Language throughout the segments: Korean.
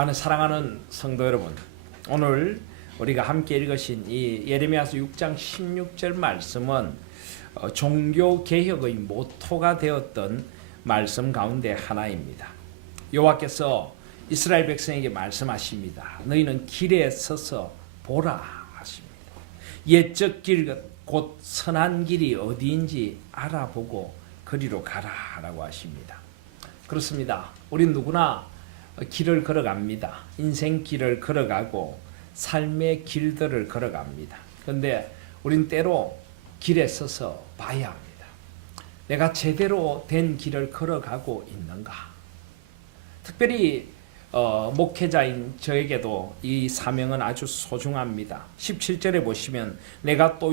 안에 사랑하는 성도 여러분, 오늘 우리가 함께 읽으신 이 예레미야서 6장 16절 말씀은 종교개혁의 모토가 되었던 말씀 가운데 하나입니다. 여호와께서 이스라엘 백성에게 말씀하십니다. 너희는 길에 서서 보라 하십니다. 옛적 길 곧 선한 길이 어디인지 알아보고 그리로 가라라고 하십니다. 그렇습니다. 우린 누구나 길을 걸어갑니다. 인생 길을 걸어가고 삶의 길들을 걸어갑니다. 그런데 우린 때로 길에 서서 봐야 합니다. 내가 제대로 된 길을 걸어가고 있는가? 특별히 목회자인 저에게도 이 사명은 아주 소중합니다. 17절에 보시면 내가 또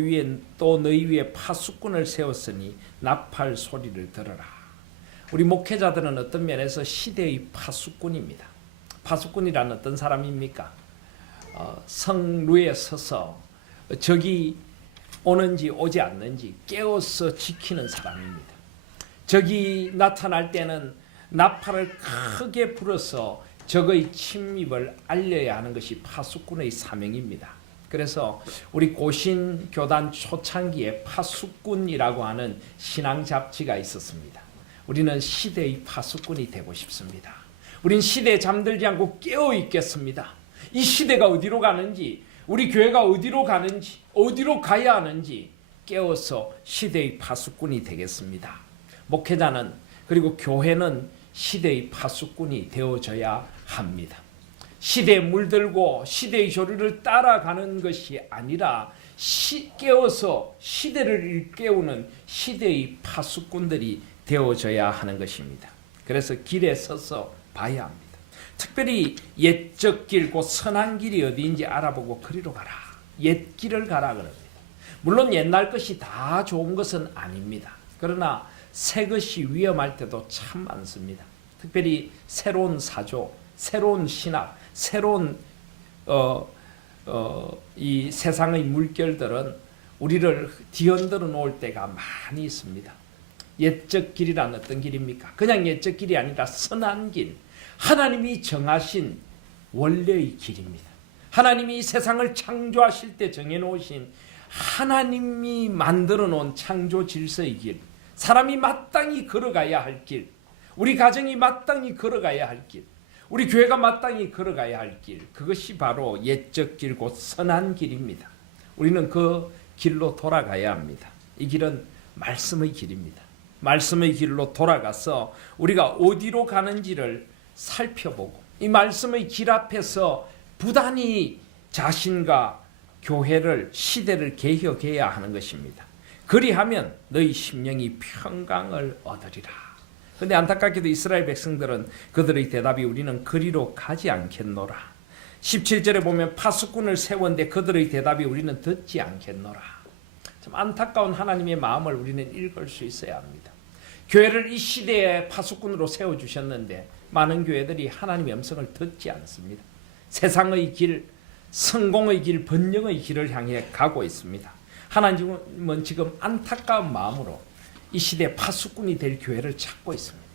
너희 위에 파수꾼을 세웠으니 나팔 소리를 들어라. 우리 목회자들은 어떤 면에서 시대의 파수꾼입니다. 파수꾼이란 어떤 사람입니까? 성루에 서서 적이 오는지 오지 않는지 깨워서 지키는 사람입니다. 적이 나타날 때는 나팔을 크게 불어서 적의 침입을 알려야 하는 것이 파수꾼의 사명입니다. 그래서 우리 고신 교단 초창기에 파수꾼이라고 하는 신앙 잡지가 있었습니다. 우리는 시대의 파수꾼이 되고 싶습니다. 우린 시대에 잠들지 않고 깨어 있겠습니다. 이 시대가 어디로 가는지, 우리 교회가 어디로 가는지, 어디로 가야 하는지 깨어서 시대의 파수꾼이 되겠습니다. 목회자는, 그리고 교회는 시대의 파수꾼이 되어져야 합니다. 시대에 물들고 시대의 조류를 따라가는 것이 아니라 깨어서 시대를 일깨우는 시대의 파수꾼들이 되어져야 하는 것입니다. 그래서 길에 서서 봐야 합니다. 특별히 옛적 길, 곧 선한 길이 어디인지 알아보고 그리로 가라. 옛 길을 가라 그럽니다. 물론 옛날 것이 다 좋은 것은 아닙니다. 그러나 새 것이 위험할 때도 참 많습니다. 특별히 새로운 사조, 새로운 신학, 새로운 이 세상의 물결들은 우리를 뒤흔들어 놓을 때가 많이 있습니다. 옛적 길이란 어떤 길입니까? 그냥 옛적 길이 아니라 선한 길, 하나님이 정하신 원래의 길입니다. 하나님이 세상을 창조하실 때 정해놓으신 하나님이 만들어 놓은 창조 질서의 길, 사람이 마땅히 걸어가야 할 길, 우리 가정이 마땅히 걸어가야 할 길, 우리 교회가 마땅히 걸어가야 할 길, 그것이 바로 옛적 길, 곧 선한 길입니다. 우리는 그 길로 돌아가야 합니다. 이 길은 말씀의 길입니다. 말씀의 길로 돌아가서 우리가 어디로 가는지를 살펴보고 이 말씀의 길 앞에서 부단히 자신과 교회를, 시대를 개혁해야 하는 것입니다. 그리하면 너희 심령이 평강을 얻으리라. 그런데 안타깝게도 이스라엘 백성들은 그들의 대답이 우리는 그리로 가지 않겠노라. 17절에 보면 파수꾼을 세웠는데 그들의 대답이 우리는 듣지 않겠노라. 참 안타까운 하나님의 마음을 우리는 읽을 수 있어야 합니다. 교회를 이 시대의 파수꾼으로 세워주셨는데 많은 교회들이 하나님의 음성을 듣지 않습니다. 세상의 길, 성공의 길, 번영의 길을 향해 가고 있습니다. 하나님은 지금 안타까운 마음으로 이 시대 파수꾼이 될 교회를 찾고 있습니다.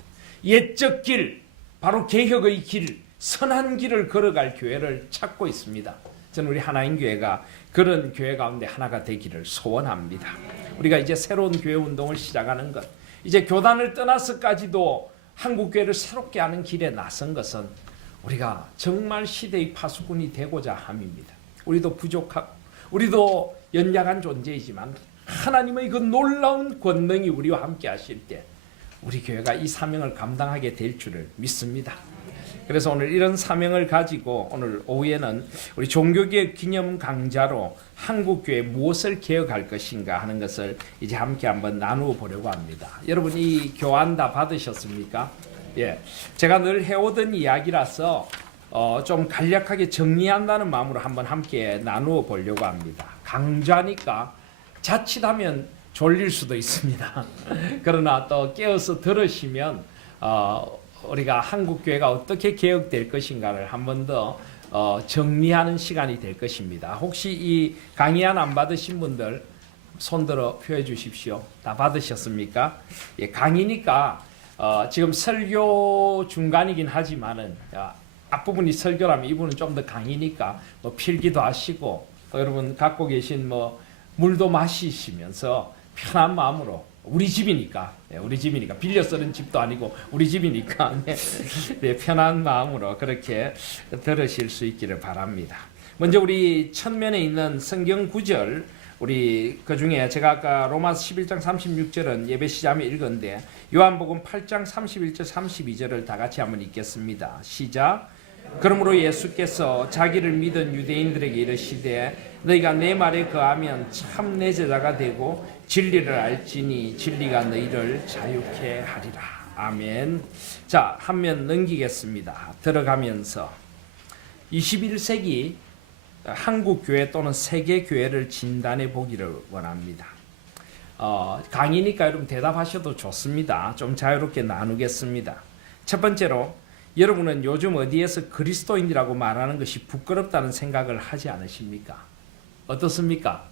옛적 길, 바로 개혁의 길, 선한 길을 걸어갈 교회를 찾고 있습니다. 저는 우리 하나인 교회가 그런 교회 가운데 하나가 되기를 소원합니다. 우리가 이제 새로운 교회 운동을 시작하는 것, 이제 교단을 떠나서까지도 한국교회를 새롭게 하는 길에 나선 것은 우리가 정말 시대의 파수꾼이 되고자 함입니다. 우리도 부족하고 우리도 연약한 존재이지만 하나님의 그 놀라운 권능이 우리와 함께 하실 때 우리 교회가 이 사명을 감당하게 될 줄을 믿습니다. 그래서 오늘 이런 사명을 가지고 오늘 오후에는 우리 종교개혁 기념 강좌로 한국교회 무엇을 개혁할 것인가 하는 것을 이제 함께 한번 나누어 보려고 합니다. 여러분 이 교환 다 받으셨습니까? 예, 제가 늘 해오던 이야기라서 좀 간략하게 정리한다는 마음으로 한번 함께 나누어 보려고 합니다. 강좌니까 자칫하면 졸릴 수도 있습니다. 그러나 또 깨어서 들으시면 우리가 한국교회가 어떻게 개혁될 것인가를 한 번 더 정리하는 시간이 될 것입니다. 혹시 이 강의 안 받으신 분들 손들어 표해 주십시오. 다 받으셨습니까? 예, 강의니까 지금 설교 중간이긴 하지만은 앞부분이 설교라면 이분은 좀 더 강의니까 뭐 필기도 하시고 또 여러분 갖고 계신 뭐 물도 마시시면서 편한 마음으로 우리 집이니까 빌려 쓰는 집도 아니고 우리 집이니까 네, 편한 마음으로 그렇게 들으실 수 있기를 바랍니다. 먼저 우리 첫면에 있는 성경 구절 우리 그 중에 제가 아까 로마서 11장 36절은 예배 시작에 읽었는데 요한복음 8장 31절 32절을 다 같이 한번 읽겠습니다. 시작. 그러므로 예수께서 자기를 믿은 유대인들에게 이르시되 너희가 내 말에 거하면 참 내 제자가 되고 진리를 알지니 진리가 너희를 자유케 하리라. 아멘. 자, 한 면 넘기겠습니다. 들어가면서 21세기 한국 교회 또는 세계 교회를 진단해 보기를 원합니다. 강의니까 여러분 대답하셔도 좋습니다. 좀 자유롭게 나누겠습니다. 첫 번째로 여러분은 요즘 어디에서 그리스도인이라고 말하는 것이 부끄럽다는 생각을 하지 않으십니까? 어떻습니까?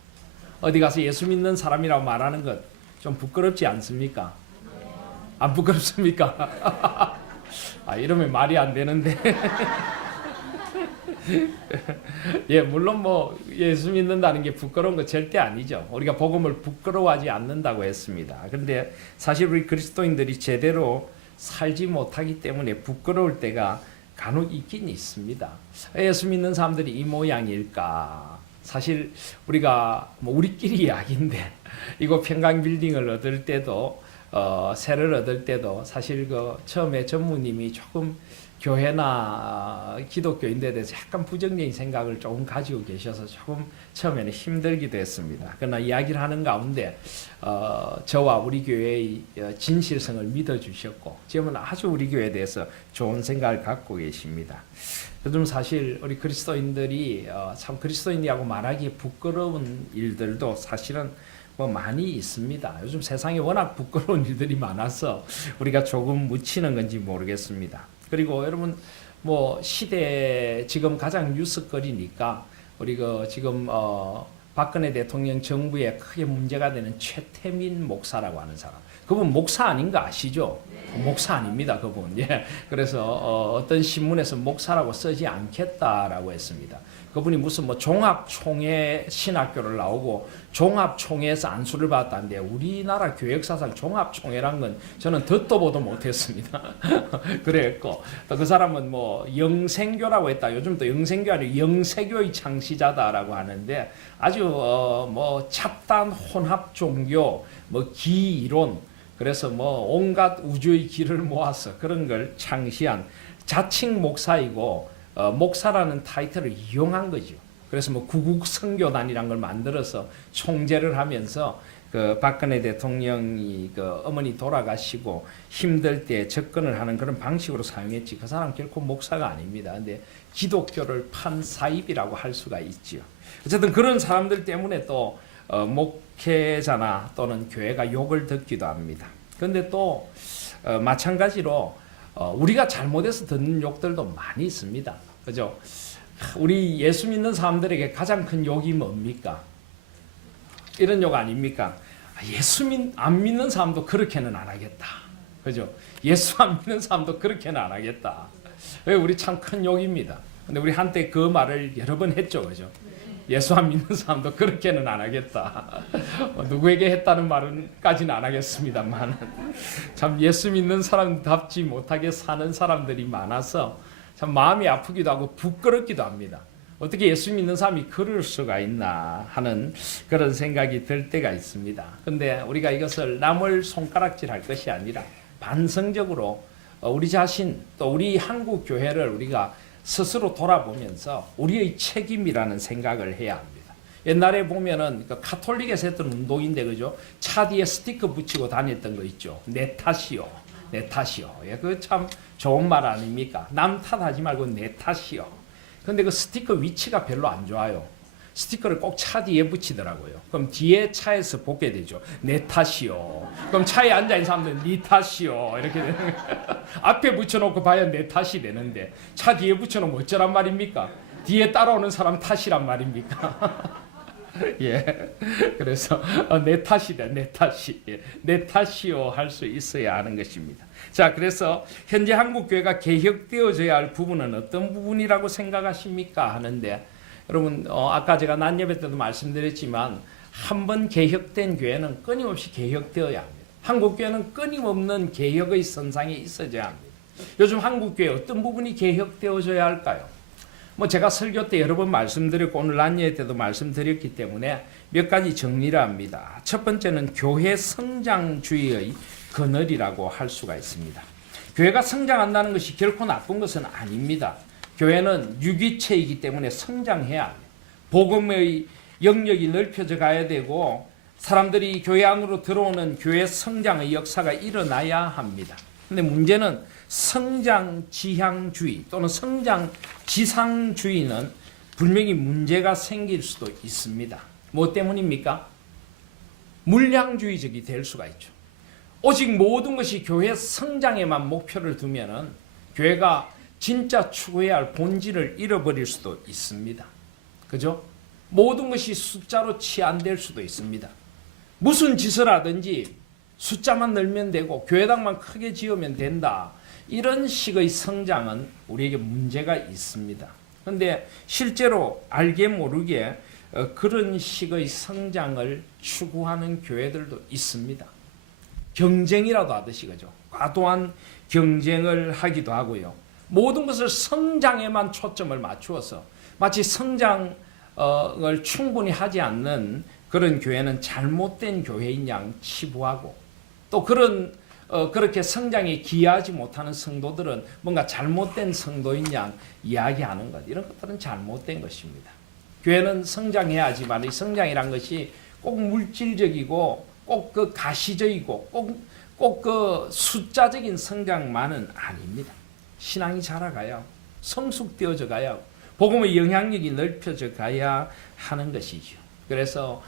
어디 가서 예수 믿는 사람이라고 말하는 것 좀 부끄럽지 않습니까? 안 부끄럽습니까? 이러면 말이 안 되는데. 예, 물론 뭐 예수 믿는다는 게 부끄러운 거 절대 아니죠. 우리가 복음을 부끄러워하지 않는다고 했습니다. 그런데 사실 우리 그리스도인들이 제대로 살지 못하기 때문에 부끄러울 때가 간혹 있긴 있습니다. 예수 믿는 사람들이 이 모양일까? 사실 우리가 뭐 우리끼리 이야기인데 이거 평강 빌딩을 얻을 때도 세를 얻을 때도 사실 그 처음에 전무님이 조금 교회나 기독교인들에 대해서 약간 부정적인 생각을 조금 가지고 계셔서 조금 처음에는 힘들기도 했습니다. 그러나 이야기를 하는 가운데 저와 우리 교회의 진실성을 믿어주셨고 지금은 아주 우리 교회에 대해서 좋은 생각을 갖고 계십니다. 요즘 사실 우리 그리스도인들이 참 그리스도인이라고 말하기에 부끄러운 일들도 사실은 뭐 많이 있습니다. 요즘 세상에 워낙 부끄러운 일들이 많아서 우리가 조금 묻히는 건지 모르겠습니다. 그리고 여러분 뭐 시대 지금 가장 뉴스거리니까 우리 그 지금 박근혜 대통령 정부에 크게 문제가 되는 최태민 목사라고 하는 사람. 그분 목사 아닌 거 아시죠? 목사 아닙니다, 그분. 예. 그래서 어떤 신문에서 목사라고 쓰지 않겠다라고 했습니다. 그분이 무슨 뭐 종합총회 신학교를 나오고 종합총회에서 안수를 받았다는데 우리나라 교역사상 종합총회란 건 저는 듣도 보도 못했습니다. 그랬고 또 그 사람은 뭐 영생교라고 했다. 요즘 또 영생교 아니고 영세교의 창시자다라고 하는데 아주 뭐 잡다한 혼합 종교, 뭐 기이론 그래서 뭐 온갖 우주의 기를 모아서 그런 걸 창시한 자칭 목사이고 목사라는 타이틀을 이용한 거죠. 그래서 뭐 구국선교단이란 걸 만들어서 총재를 하면서 그 박근혜 대통령이 그 어머니 돌아가시고 힘들 때 접근을 하는 그런 방식으로 사용했지. 그 사람 결코 목사가 아닙니다. 근데 기독교를 판 사입이라고 할 수가 있죠. 어쨌든 그런 사람들 때문에 또 목회자나 또는 교회가 욕을 듣기도 합니다. 그런데 또 마찬가지로 우리가 잘못해서 듣는 욕들도 많이 있습니다. 그죠? 우리 예수 믿는 사람들에게 가장 큰 욕이 뭡니까? 이런 욕 아닙니까? 예수 안 믿는 사람도 그렇게는 안 하겠다. 그죠? 예수 안 믿는 사람도 그렇게는 안 하겠다. 우리 참 큰 욕입니다. 근데 우리 한때 그 말을 여러 번 했죠. 그죠? 예수 안 믿는 사람도 그렇게는 안 하겠다. 누구에게 했다는 말은까지는 안 하겠습니다만 참 예수 믿는 사람답지 못하게 사는 사람들이 많아서 참 마음이 아프기도 하고 부끄럽기도 합니다. 어떻게 예수 믿는 사람이 그럴 수가 있나 하는 그런 생각이 들 때가 있습니다. 그런데 우리가 이것을 남을 손가락질할 것이 아니라 반성적으로 우리 자신 또 우리 한국 교회를 우리가 스스로 돌아보면서 우리의 책임이라는 생각을 해야 합니다. 옛날에 보면은 그 카톨릭에서 했던 운동인데 그죠? 차 뒤에 스티커 붙이고 다녔던 거 있죠. 내 탓이요. 내 탓이요. 예, 그 참 좋은 말 아닙니까? 남 탓하지 말고 내 탓이요. 근데 그 스티커 위치가 별로 안 좋아요. 스티커를 꼭 차 뒤에 붙이더라고요. 그럼 뒤에 차에서 보게 되죠. 내 탓이요. 그럼 차에 앉아있는 사람들은 네 탓이요. 이렇게 되는 거예요. 앞에 붙여놓고 봐야 내 탓이 되는데 차 뒤에 붙여놓으면 어쩌란 말입니까? 뒤에 따라오는 사람 탓이란 말입니까? 예. 그래서 내 탓이다, 내 탓이. 예. 내 탓이요 할 수 있어야 하는 것입니다. 자, 그래서 현재 한국 교회가 개혁되어져야 할 부분은 어떤 부분이라고 생각하십니까? 하는데 여러분 아까 제가 낮 예배 때도 말씀드렸지만 한번 개혁된 교회는 끊임없이 개혁되어야 합니다. 한국 교회는 끊임없는 개혁의 선상에 있어야 합니다. 요즘 한국 교회 어떤 부분이 개혁되어져야 할까요? 뭐 제가 설교 때 여러 번 말씀드렸고 오늘 낮 예배 때도 말씀드렸기 때문에 몇 가지 정리를 합니다. 첫 번째는 교회 성장주의의 그늘이라고 할 수가 있습니다. 교회가 성장한다는 것이 결코 나쁜 것은 아닙니다. 교회는 유기체이기 때문에 성장해야 합니다. 복음의 영역이 넓혀져 가야 되고 사람들이 교회 안으로 들어오는 교회 성장의 역사가 일어나야 합니다. 근데 문제는 성장 지향주의 또는 성장 지상주의는 분명히 문제가 생길 수도 있습니다. 뭐 때문입니까? 물량주의적이 될 수가 있죠. 오직 모든 것이 교회 성장에만 목표를 두면은 교회가 진짜 추구해야 할 본질을 잃어버릴 수도 있습니다. 그죠? 모든 것이 숫자로 치안될 수도 있습니다. 무슨 짓을 하든지 숫자만 늘면 되고 교회당만 크게 지으면 된다. 이런 식의 성장은 우리에게 문제가 있습니다. 그런데 실제로 알게 모르게 그런 식의 성장을 추구하는 교회들도 있습니다. 경쟁이라도 하듯이 그죠. 과도한 경쟁을 하기도 하고요. 모든 것을 성장에만 초점을 맞추어서 마치 성장을 충분히 하지 않는 그런 교회는 잘못된 교회인 양 치부하고 또 그렇게 성장에 기여하지 못하는 성도들은 뭔가 잘못된 성도인 양 이야기하는 것, 이런 것들은 잘못된 것입니다. 교회는 성장해야 하지만 이 성장이란 것이 꼭 물질적이고 꼭 그 가시적이고 꼭 그 숫자적인 성장만은 아닙니다. 신앙이 자라가야 성숙되어져 가야 복음의 영향력이 넓혀져 가야 하는 것이죠. 그래서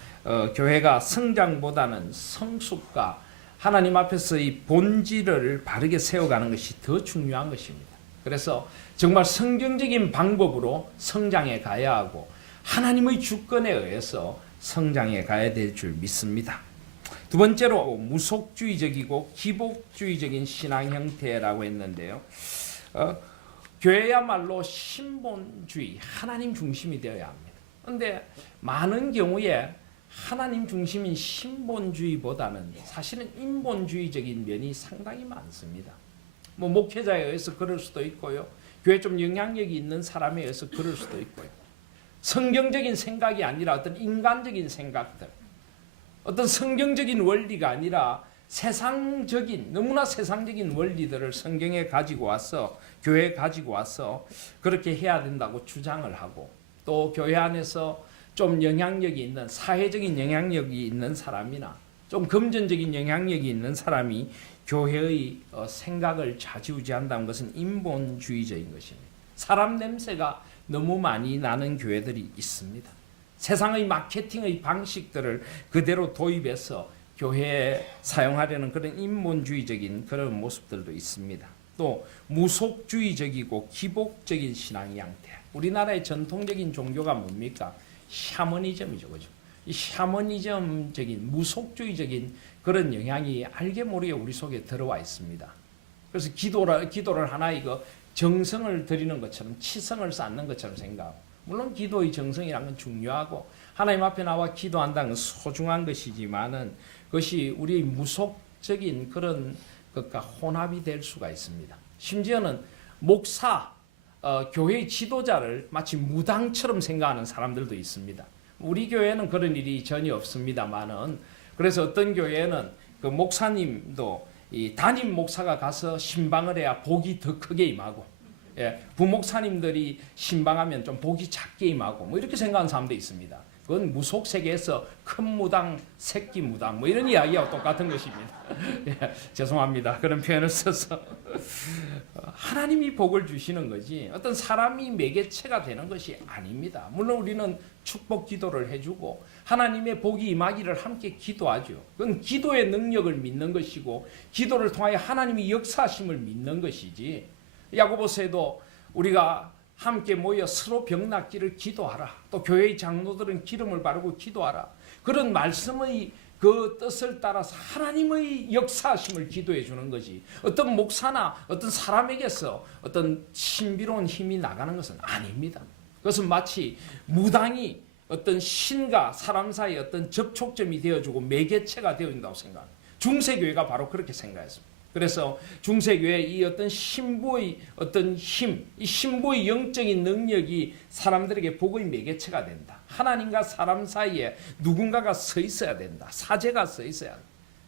교회가 성장보다는 성숙과 하나님 앞에서 이 본질을 바르게 세워가는 것이 더 중요한 것입니다. 그래서 정말 성경적인 방법으로 성장해 가야 하고 하나님의 주권에 의해서 성장해 가야 될 줄 믿습니다. 두 번째로 무속주의적이고 기복주의적인 신앙 형태라고 했는데요. 교회야말로 신본주의, 하나님 중심이 되어야 합니다. 그런데 많은 경우에 하나님 중심인 신본주의보다는 사실은 인본주의적인 면이 상당히 많습니다. 뭐 목회자에 의해서 그럴 수도 있고요. 교회 좀 영향력이 있는 사람에 의해서 그럴 수도 있고요. 성경적인 생각이 아니라 어떤 인간적인 생각들, 어떤 성경적인 원리가 아니라 세상적인, 너무나 세상적인 원리들을 성경에 가지고 와서 교회에 가지고 와서 그렇게 해야 된다고 주장을 하고 또 교회 안에서 좀 영향력이 있는 사회적인 영향력이 있는 사람이나 좀 금전적인 영향력이 있는 사람이 교회의 생각을 좌지우지한다는 것은 인본주의적인 것입니다. 사람 냄새가 너무 많이 나는 교회들이 있습니다. 세상의 마케팅의 방식들을 그대로 도입해서 교회에 사용하려는 그런 인본주의적인 그런 모습들도 있습니다. 또 무속주의적이고 기복적인 신앙 양태. 우리나라의 전통적인 종교가 뭡니까? 샤머니즘이죠. 그죠? 이 샤머니즘적인 무속주의적인 그런 영향이 알게 모르게 우리 속에 들어와 있습니다. 그래서 기도를 하나 이거 정성을 드리는 것처럼 치성을 쌓는 것처럼 생각하고 물론 기도의 정성이란 건 중요하고 하나님 앞에 나와 기도한다는 건 소중한 것이지만은 그것이 우리의 무속적인 그런 것과 혼합이 될 수가 있습니다. 심지어는 목사, 교회의 지도자를 마치 무당처럼 생각하는 사람들도 있습니다. 우리 교회는 그런 일이 전혀 없습니다만은 그래서 어떤 교회는 그 목사님도 이 담임 목사가 가서 신방을 해야 복이 더 크게 임하고 부목사님들이 신방하면 좀 복이 작게 임하고 뭐 이렇게 생각하는 사람도 있습니다. 그건 무속 세계에서 큰 무당, 새끼 무당 뭐 이런 이야기와 똑같은 것입니다. 죄송합니다. 그런 표현을 써서 하나님이 복을 주시는 거지 어떤 사람이 매개체가 되는 것이 아닙니다. 물론 우리는 축복 기도를 해주고 하나님의 복이 임하기를 함께 기도하죠. 그건 기도의 능력을 믿는 것이고 기도를 통하여 하나님이 역사하심을 믿는 것이지 야고보서에도 우리가 함께 모여 서로 병 낫기를 기도하라. 또 교회의 장로들은 기름을 바르고 기도하라. 그런 말씀의 그 뜻을 따라서 하나님의 역사하심을 기도해 주는 거지. 어떤 목사나 어떤 사람에게서 어떤 신비로운 힘이 나가는 것은 아닙니다. 그것은 마치 무당이 어떤 신과 사람 사이의 어떤 접촉점이 되어주고 매개체가 되어준다고 생각합니다. 중세교회가 바로 그렇게 생각했습니다. 그래서 중세교회의 이 어떤 신부의 어떤 힘, 이 신부의 영적인 능력이 사람들에게 복의 매개체가 된다. 하나님과 사람 사이에 누군가가 서 있어야 된다. 사제가 서 있어야 한다.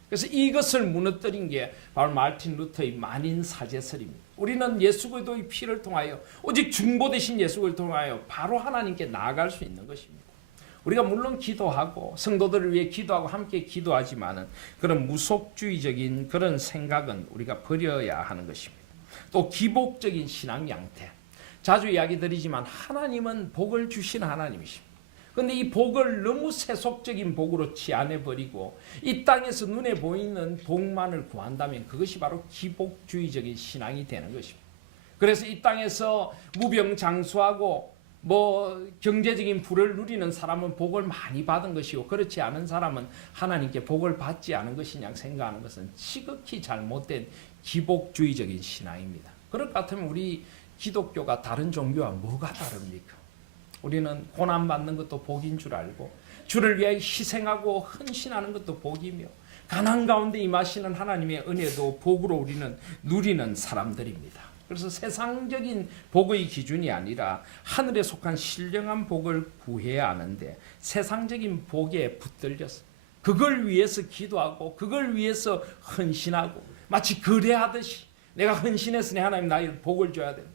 그래서 이것을 무너뜨린 게 바로 마르틴 루터의 만인 사제설입니다. 우리는 예수 그리스도의 피를 통하여 오직 중보 되신 예수 그리스도를 통하여 바로 하나님께 나아갈 수 있는 것입니다. 우리가 물론 기도하고 성도들을 위해 기도하고 함께 기도하지만은 그런 무속주의적인 그런 생각은 우리가 버려야 하는 것입니다. 또 기복적인 신앙 양태. 자주 이야기 드리지만 하나님은 복을 주시는 하나님이십니다. 그런데 이 복을 너무 세속적인 복으로 치안해버리고 이 땅에서 눈에 보이는 복만을 구한다면 그것이 바로 기복주의적인 신앙이 되는 것입니다. 그래서 이 땅에서 무병장수하고 경제적인 부를 누리는 사람은 복을 많이 받은 것이고 그렇지 않은 사람은 하나님께 복을 받지 않은 것이냐 생각하는 것은 지극히 잘못된 기복주의적인 신앙입니다. 그럴 것 같으면 우리 기독교가 다른 종교와 뭐가 다릅니까? 우리는 고난받는 것도 복인 줄 알고 주를 위하여 희생하고 헌신하는 것도 복이며 가난 가운데 임하시는 하나님의 은혜도 복으로 우리는 누리는 사람들입니다. 그래서 세상적인 복의 기준이 아니라 하늘에 속한 신령한 복을 구해야 하는데 세상적인 복에 붙들려서 그걸 위해서 기도하고 그걸 위해서 헌신하고 마치 거래하듯이 내가 헌신했으니 하나님 나에게 복을 줘야 된다.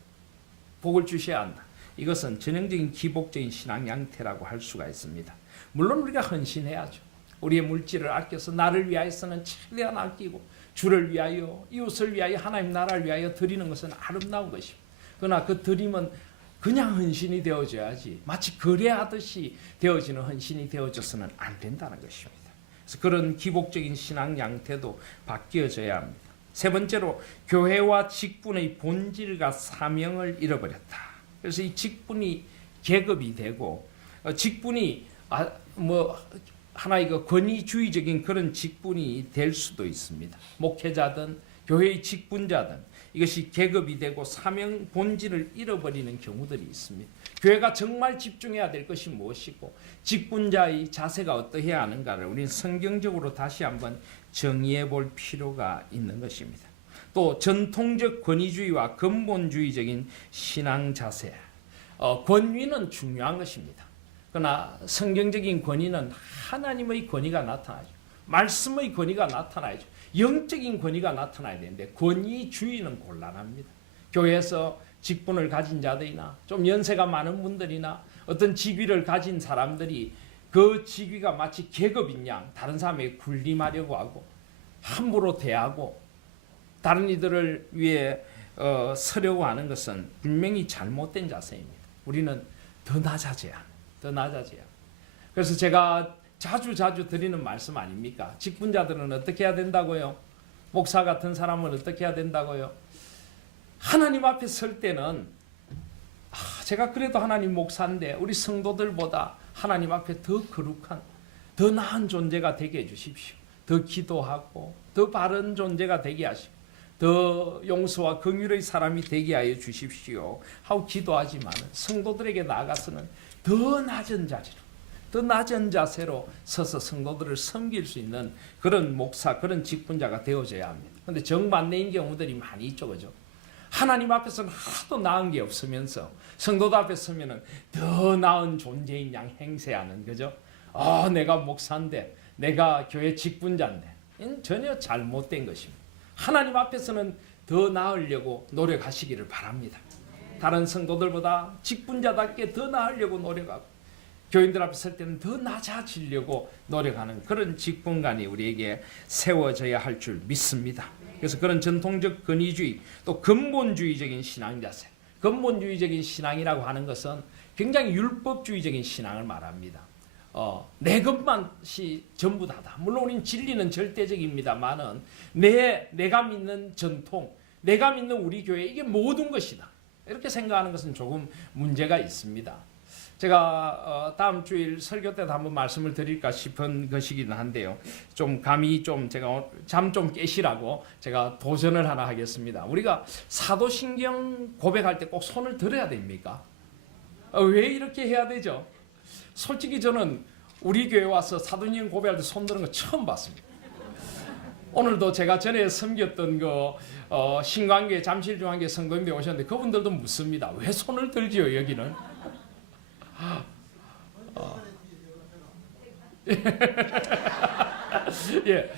복을 주셔야 한다. 이것은 전형적인 기복적인 신앙 양태라고 할 수가 있습니다. 물론 우리가 헌신해야죠. 우리의 물질을 아껴서 나를 위하여서는 최대한 아끼고 주를 위하여 이웃을 위하여 하나님 나라를 위하여 드리는 것은 아름다운 것입니다. 그러나 그 드림은 그냥 헌신이 되어져야지 마치 거래하듯이 되어지는 헌신이 되어져서는 안 된다는 것입니다. 그래서 그런 기복적인 신앙 양태도 바뀌어져야 합니다. 세 번째로 교회와 직분의 본질과 사명을 잃어버렸다. 그래서 이 직분이 계급이 되고 직분이 하나의 그 권위주의적인 그런 직분이 될 수도 있습니다. 목회자든 교회의 직분자든 이것이 계급이 되고 사명 본질을 잃어버리는 경우들이 있습니다. 교회가 정말 집중해야 될 것이 무엇이고 직분자의 자세가 어떠해야 하는가를 우리는 성경적으로 다시 한번 정의해 볼 필요가 있는 것입니다. 또 전통적 권위주의와 근본주의적인 신앙 자세, 권위는 중요한 것입니다. 그러나 성경적인 권위는 하나님의 권위가 나타나죠. 말씀의 권위가 나타나죠. 영적인 권위가 나타나야 되는데 권위주의는 곤란합니다. 교회에서 직분을 가진 자들이나 좀 연세가 많은 분들이나 어떤 직위를 가진 사람들이 그 직위가 마치 계급인 양 다른 사람에게 군림하려고 하고 함부로 대하고 다른 이들을 위해 서려고 하는 것은 분명히 잘못된 자세입니다. 우리는 더 낮아져야 합니다. 더 낮아져야. 그래서 제가 자주 드리는 말씀 아닙니까? 직분자들은 어떻게 해야 된다고요? 목사 같은 사람은 어떻게 해야 된다고요? 하나님 앞에 설 때는 제가 그래도 하나님 목사인데 우리 성도들보다 하나님 앞에 더 거룩한 더 나은 존재가 되게 해주십시오. 더 기도하고 더 바른 존재가 되게 하시고 더 용서와 긍휼의 사람이 되게 하여 주십시오 하고 기도하지만 성도들에게 나아가서는 더 낮은 자리로 더 낮은 자세로 서서 성도들을 섬길 수 있는 그런 목사 그런 직분자가 되어져야 합니다. 그런데 정반대인 경우들이 많이 있죠. 그죠? 하나님 앞에서는 하나도 나은 게 없으면서 성도들 앞에 서면은 더 나은 존재인 양 행세하는 거죠. 내가 목사인데 내가 교회 직분자인데 전혀 잘못된 것입니다. 하나님 앞에서는 더 나으려고 노력하시기를 바랍니다. 다른 성도들보다 직분자답게 더 나으려고 노력하고 교인들 앞에 설 때는 더 낮아지려고 노력하는 그런 직분관이 우리에게 세워져야 할 줄 믿습니다. 그래서 그런 전통적 권위주의 또 근본주의적인 신앙 자세, 근본주의적인 신앙이라고 하는 것은 굉장히 율법주의적인 신앙을 말합니다. 내 것만이 전부 다다. 물론 우리는 진리는 절대적입니다만은 내가 믿는 전통, 내가 믿는 우리 교회 이게 모든 것이다. 이렇게 생각하는 것은 조금 문제가 있습니다. 제가 다음 주일 설교 때도 한번 말씀을 드릴까 싶은 것이긴 한데요. 좀 감히 좀 제가 잠 좀 깨시라고 제가 도전을 하나 하겠습니다. 우리가 사도신경 고백할 때 꼭 손을 들어야 됩니까? 왜 이렇게 해야 되죠? 솔직히 저는 우리 교회 와서 사도신경 고백할 때 손 드는 거 처음 봤습니다. 오늘도 제가 전에 섬겼던 신광교회 잠실중앙교회 성도님들 오셨는데 그분들도 묻습니다. 왜 손을 들지요 여기는? 예,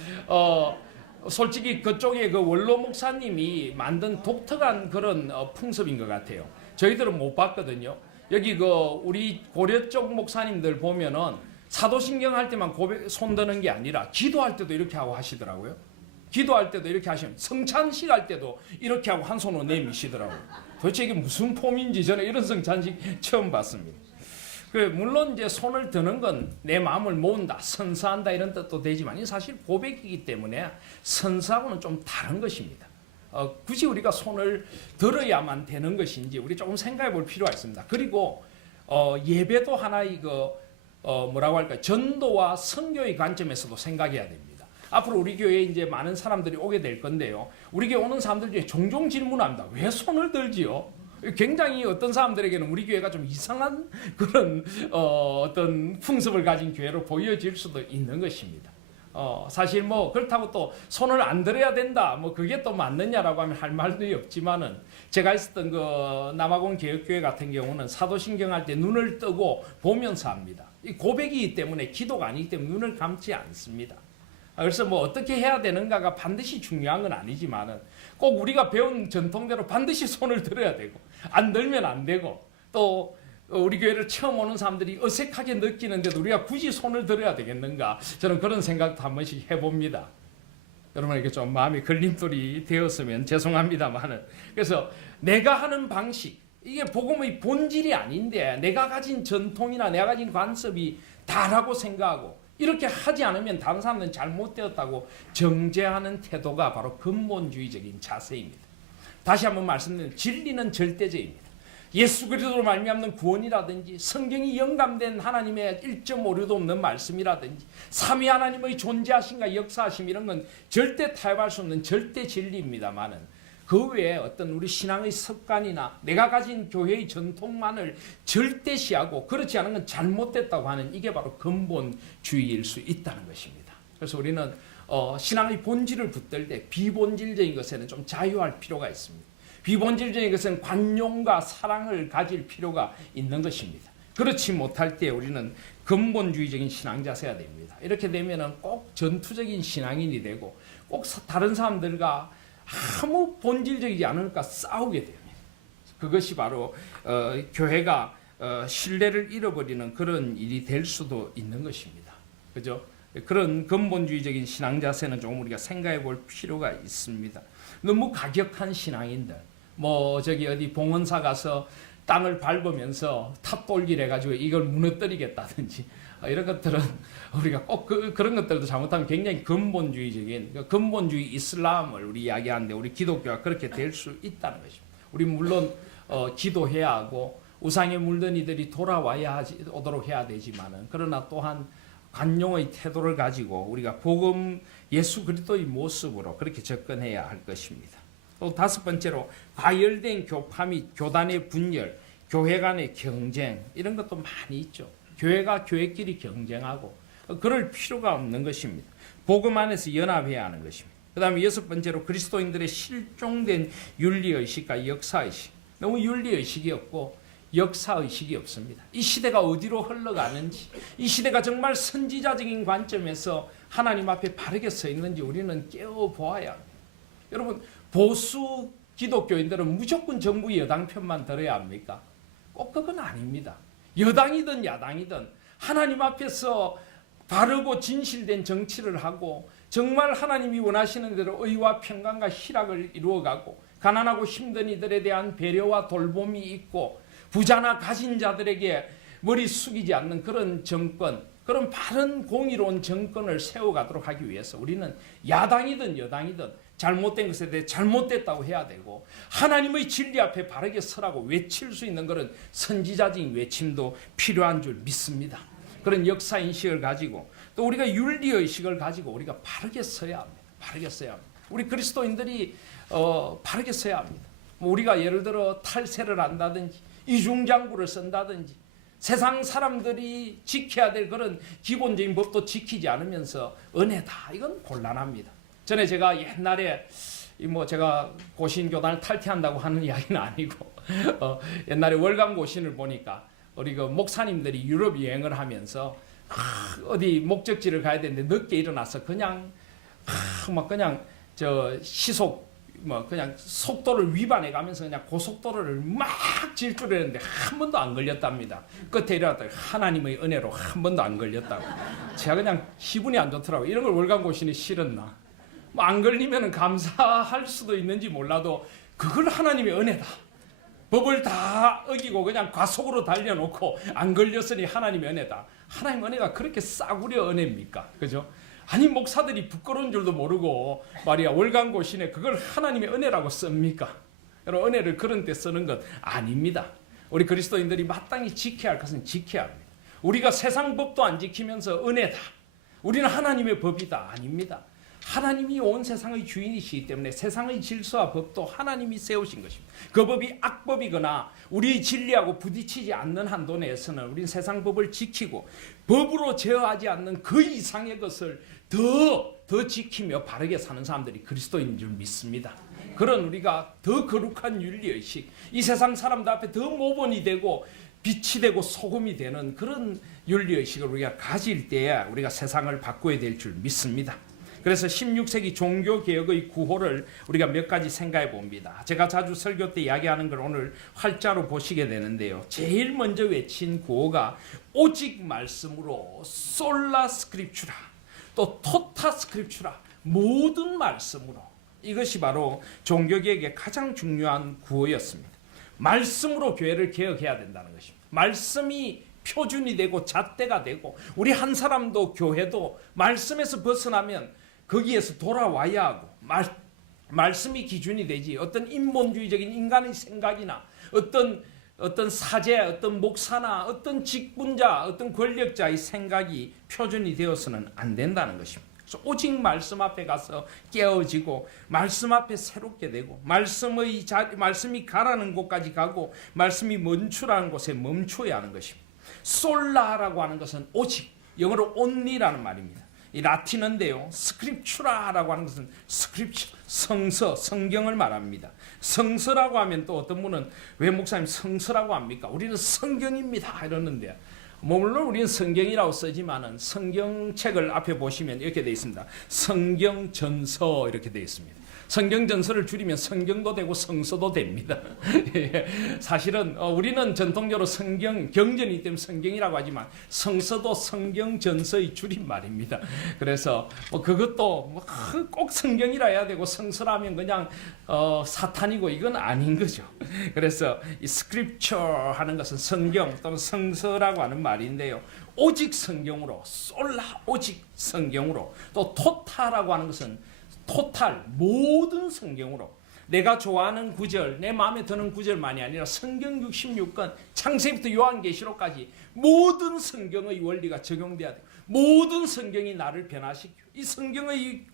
솔직히 그쪽에 그 원로 목사님이 만든 독특한 그런 풍습인 것 같아요. 저희들은 못 봤거든요. 여기 우리 고려 쪽 목사님들 보면은 사도신경 할 때만 손 드는 게 아니라 기도할 때도 이렇게 하고 하시더라고요. 기도할 때도 이렇게 하시면 성찬식 할 때도 이렇게 하고 한 손으로 내미시더라고요. 도대체 이게 무슨 폼인지 저는 이런 성찬식 처음 봤습니다. 물론 이제 손을 드는 건 내 마음을 모은다, 선사한다 이런 뜻도 되지만 이 사실 고백이기 때문에 선사하고는 좀 다른 것입니다. 굳이 우리가 손을 들어야만 되는 것인지 우리 조금 생각해 볼 필요가 있습니다. 그리고 예배도 하나의 뭐라고 할까 전도와 선교의 관점에서도 생각해야 됩니다. 앞으로 우리 교회에 이제 많은 사람들이 오게 될 건데요. 우리 교회 오는 사람들 중에 종종 질문합니다. 왜 손을 들지요? 굉장히 어떤 사람들에게는 우리 교회가 좀 이상한 그런 어떤 풍습을 가진 교회로 보여질 수도 있는 것입니다. 사실 그렇다고 또 손을 안 들어야 된다 그게 또 맞느냐라고 하면 할 말도 없지만은 제가 있었던 남아공 개혁교회 같은 경우는 사도신경 할 때 눈을 뜨고 보면서 합니다. 이 고백이기 때문에 기도가 아니기 때문에 눈을 감지 않습니다. 그래서 어떻게 해야 되는가가 반드시 중요한 건 아니지만은 꼭 우리가 배운 전통대로 반드시 손을 들어야 되고 안 들면 안 되고 또 우리 교회를 처음 오는 사람들이 어색하게 느끼는데도 우리가 굳이 손을 들어야 되겠는가 저는 그런 생각도 한 번씩 해봅니다. 여러분에게 좀 마음이 걸림돌이 되었으면 죄송합니다만은 그래서 내가 하는 방식 이게 복음의 본질이 아닌데 내가 가진 전통이나 내가 가진 관습이 다라고 생각하고 이렇게 하지 않으면 다른 사람들은 잘못되었다고 정죄하는 태도가 바로 근본주의적인 자세입니다. 다시 한번 말씀드리면 진리는 절대적입니다. 예수 그리스도로 말미암는 구원이라든지 성경이 영감된 하나님의 1.5류도 없는 말씀이라든지 삼위 하나님의 존재하심과 역사하심 이런 건 절대 타협할 수 없는 절대 진리입니다만은 그 외에 어떤 우리 신앙의 습관이나 내가 가진 교회의 전통만을 절대시하고 그렇지 않은 건 잘못됐다고 하는 이게 바로 근본주의일 수 있다는 것입니다. 그래서 우리는 신앙의 본질을 붙들 때 비본질적인 것에는 좀 자유할 필요가 있습니다. 비본질적인 것은 관용과 사랑을 가질 필요가 있는 것입니다. 그렇지 못할 때 우리는 근본주의적인 신앙 자세가 됩니다. 이렇게 되면은 꼭 전투적인 신앙인이 되고 꼭 다른 사람들과 아무 본질적이지 않으니까 싸우게 됩니다. 그것이 바로 교회가 신뢰를 잃어버리는 그런 일이 될 수도 있는 것입니다. 그죠? 그런 근본주의적인 신앙 자세는 조금 우리가 생각해 볼 필요가 있습니다. 너무 가격한 신앙인들, 어디 봉헌사 가서 땅을 밟으면서 탑돌기를 해가지고 이걸 무너뜨리겠다든지 이런 것들은 우리가 꼭 그런 것들도 잘못하면 굉장히 근본주의적인 근본주의 이슬람을 우리 이야기하는데 우리 기독교가 그렇게 될 수 있다는 것입니다. 우리 물론 기도해야 하고 우상에 물든 이들이 오도록 해야 되지만은 그러나 또한 관용의 태도를 가지고 우리가 복음 예수 그리스도의 모습으로 그렇게 접근해야 할 것입니다. 또 다섯 번째로 과열된 교파 및 교단의 분열, 교회 간의 경쟁 이런 것도 많이 있죠. 교회가 교회끼리 경쟁하고 그럴 필요가 없는 것입니다. 복음 안에서 연합해야 하는 것입니다. 그 다음에 여섯 번째로 그리스도인들의 실종된 윤리의식과 역사의식. 너무 윤리의식이 없고 역사의식이 없습니다. 이 시대가 어디로 흘러가는지 이 시대가 정말 선지자적인 관점에서 하나님 앞에 바르게 서 있는지 우리는 깨워보아야 합니다. 여러분 보수 기독교인들은 무조건 정부 여당 편만 들어야 합니까? 꼭 그건 아닙니다. 여당이든 야당이든 하나님 앞에서 바르고 진실된 정치를 하고 정말 하나님이 원하시는 대로 의와 평강과 희락을 이루어가고 가난하고 힘든 이들에 대한 배려와 돌봄이 있고 부자나 가진 자들에게 머리 숙이지 않는 그런 정권 그런 바른 공의로운 정권을 세워가도록 하기 위해서 우리는 야당이든 여당이든 잘못된 것에 대해 잘못됐다고 해야 되고, 하나님의 진리 앞에 바르게 서라고 외칠 수 있는 그런 선지자적인 외침도 필요한 줄 믿습니다. 그런 역사인식을 가지고 또 우리가 윤리의식을 가지고 우리가 바르게 서야 합니다. 바르게 서야 합니다. 우리 그리스도인들이 바르게 서야 합니다. 우리가 예를 들어 탈세를 한다든지 이중장구를 쓴다든지 세상 사람들이 지켜야 될 그런 기본적인 법도 지키지 않으면서 은혜다, 이건 곤란합니다. 전에 제가 옛날에 제가 고신교단을 탈퇴한다고 하는 이야기는 아니고 옛날에 월간 고신을 보니까 우리 그 목사님들이 유럽 여행을 하면서 어디 목적지를 가야 되는데 늦게 일어나서 그냥 시속 그냥 속도를 위반해 가면서 그냥 고속도로를 막 질주했는데 한 번도 안 걸렸답니다. 끝에 일어났더니 하나님의 은혜로 한 번도 안 걸렸다고. 제가 그냥 기분이 안 좋더라고요. 이런 걸 월간 고신이 싫었나? 안 걸리면 감사할 수도 있는지 몰라도 그걸 하나님의 은혜다. 법을 다 어기고 그냥 과속으로 달려놓고 안 걸렸으니 하나님의 은혜다. 하나님의 은혜가 그렇게 싸구려 은혜입니까? 그죠? 아니, 목사들이 부끄러운 줄도 모르고 말이야 월간 고신에 그걸 하나님의 은혜라고 씁니까? 여러분, 은혜를 그런 데 쓰는 것 아닙니다. 우리 그리스도인들이 마땅히 지켜야 할 것은 지켜야 합니다. 우리가 세상 법도 안 지키면서 은혜다, 우리는 하나님의 법이다, 아닙니다. 하나님이 온 세상의 주인이시기 때문에 세상의 질서와 법도 하나님이 세우신 것입니다. 그 법이 악법이거나 우리의 진리하고 부딪히지 않는 한도 내에서는 우리는 세상 법을 지키고 법으로 제어하지 않는 그 이상의 것을 더 지키며 바르게 사는 사람들이 그리스도인인 줄 믿습니다. 그런 우리가 더 거룩한 윤리의식, 이 세상 사람들 앞에 더 모본이 되고 빛이 되고 소금이 되는 그런 윤리의식을 우리가 가질 때에 우리가 세상을 바꿔야 될 줄 믿습니다. 그래서 16세기 종교개혁의 구호를 우리가 몇 가지 생각해 봅니다. 제가 자주 설교 때 이야기하는 걸 오늘 활자로 보시게 되는데요. 제일 먼저 외친 구호가 오직 말씀으로 솔라 스크립추라, 또 토타 스크립추라, 모든 말씀으로. 이것이 바로 종교개혁의 가장 중요한 구호였습니다. 말씀으로 교회를 개혁해야 된다는 것입니다. 말씀이 표준이 되고 잣대가 되고 우리 한 사람도 교회도 말씀에서 벗어나면 거기에서 돌아와야 하고 말씀이 기준이 되지 어떤 인본주의적인 인간의 생각이나 어떤 사제, 어떤 목사나 어떤 직분자, 어떤 권력자의 생각이 표준이 되어서는 안 된다는 것입니다. 그래서 오직 말씀 앞에 가서 깨어지고 말씀 앞에 새롭게 되고 말씀이 가라는 곳까지 가고 말씀이 멈추라는 곳에 멈춰야 하는 것입니다. 솔라라고 하는 것은 오직, 영어로 only라는 말입니다. 이 라틴어인데요, 스크립추라라고 하는 것은 스크립처, 성서, 성경을 말합니다. 성서라고 하면 또 어떤 분은 왜 목사님 성서라고 합니까? 우리는 성경입니다 이러는데, 물론 우리는 성경이라고 쓰지만은 성경책을 앞에 보시면 이렇게 되어 있습니다. 성경전서 이렇게 되어 있습니다. 성경전서를 줄이면 성경도 되고 성서도 됩니다. 사실은 우리는 전통적으로 성경, 경전이기 때문에 성경이라고 하지만 성서도 성경전서의 줄임말입니다. 그래서 그것도 꼭 성경이라 해야 되고 성서라면 그냥 사탄이고 이건 아닌 거죠. 그래서 이 스크립처 하는 것은 성경 또는 성서라고 하는 말인데요. 오직 성경으로, 솔라 오직 성경으로, 또 토타라고 하는 것은 토탈, 모든 성경으로. 내가 좋아하는 구절, 내 마음에 드는 구절만이 아니라 성경 66권, 창세기부터 요한계시록까지 모든 성경의 원리가 적용돼야 돼요. 모든 성경이 나를 변화시키고 이 성경의